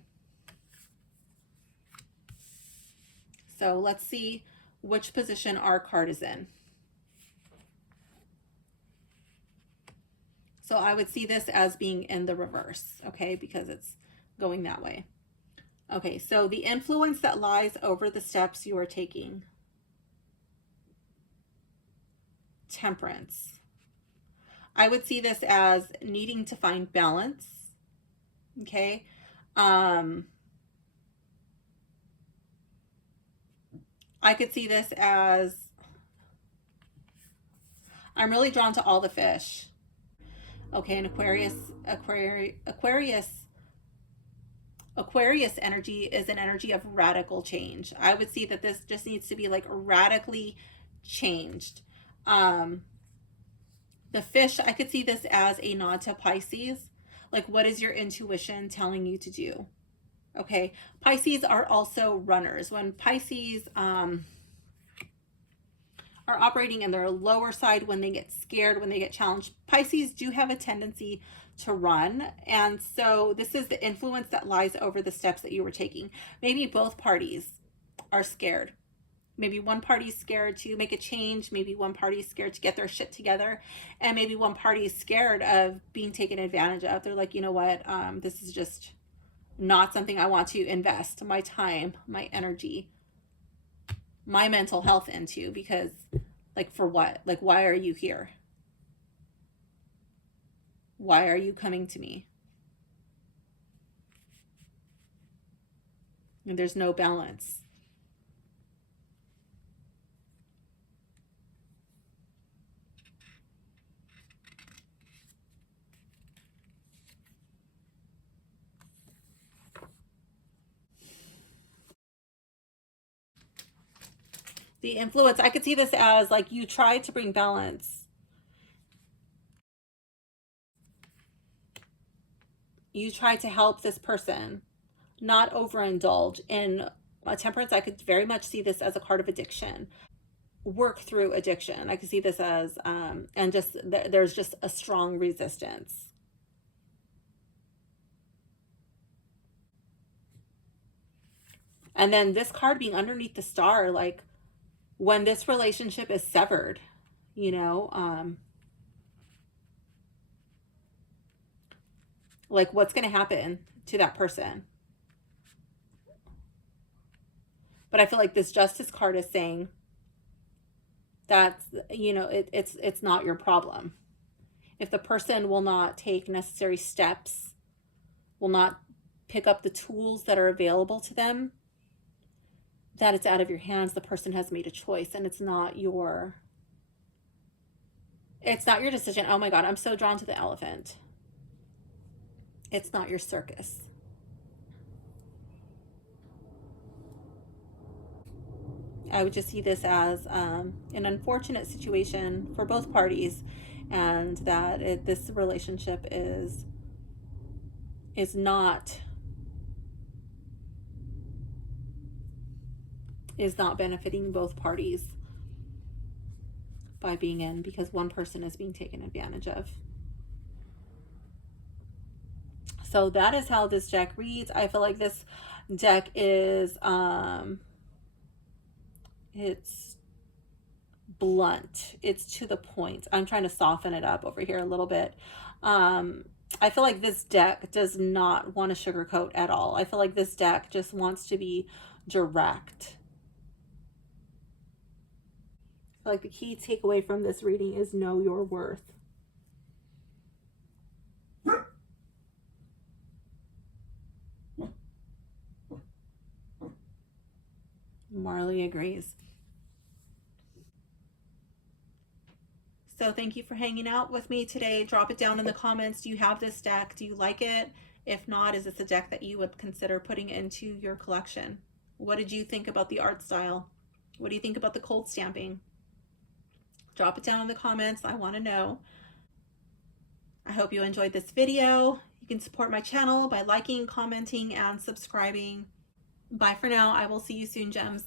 So let's see which position our card is in. So I would see this as being in the reverse, okay, because it's going that way. Okay, so the influence that lies over the steps you are taking. Temperance. I would see this as needing to find balance, okay? I could see this as, I'm really drawn to all the fish. Okay, and Aquarius energy is an energy of radical change. I would see that this just needs to be like radically changed. The fish, I could see this as a nod to Pisces. Like, what is your intuition telling you to do? Okay, Pisces are also runners. When Pisces are operating in their lower side, when they get scared, when they get challenged, Pisces do have a tendency to run. And so this is the influence that lies over the steps that you were taking. Maybe both parties are scared. Maybe one party's scared to make a change. Maybe one party's scared to get their shit together. And maybe one party is scared of being taken advantage of. They're like, you know what? This is just not something I want to invest my time, my energy, my mental health into, because like, for what? Like, why are you here? Why are you coming to me? And there's no balance. The influence, I could see this as like you try to bring balance. You try to help this person not overindulge in a temperance. I could very much see this as a card of addiction. Work through addiction. I could see this as, and just there's just a strong resistance. And then this card being underneath the star, like when this relationship is severed, you know, like what's going to happen to that person. But I feel like this justice card is saying that's, you know, it's not your problem. If the person will not take necessary steps, will not pick up the tools that are available to them, that it's out of your hands. The person has made a choice, and it's not your decision. Oh my God, I'm so drawn to the elephant. It's not your circus. I would just see this as an unfortunate situation for both parties, and that this relationship is not benefiting both parties by being in, because one person is being taken advantage of. So that is how this deck reads. I feel like this deck is it's blunt. It's to the point. I'm trying to soften it up over here a little bit. I feel like this deck does not want to sugarcoat at all. I feel like this deck just wants to be direct. I feel like the key takeaway from this reading is know your worth. Marley agrees. So thank you for hanging out with me today. Drop it down in the comments. Do you have this deck? Do you like it? If not, is this a deck that you would consider putting into your collection? What did you think about the art style? What do you think about the cold stamping? Drop it down in the comments. I want to know. I hope you enjoyed this video. You can support my channel by liking, commenting, and subscribing. Bye for now. I will see you soon, gems.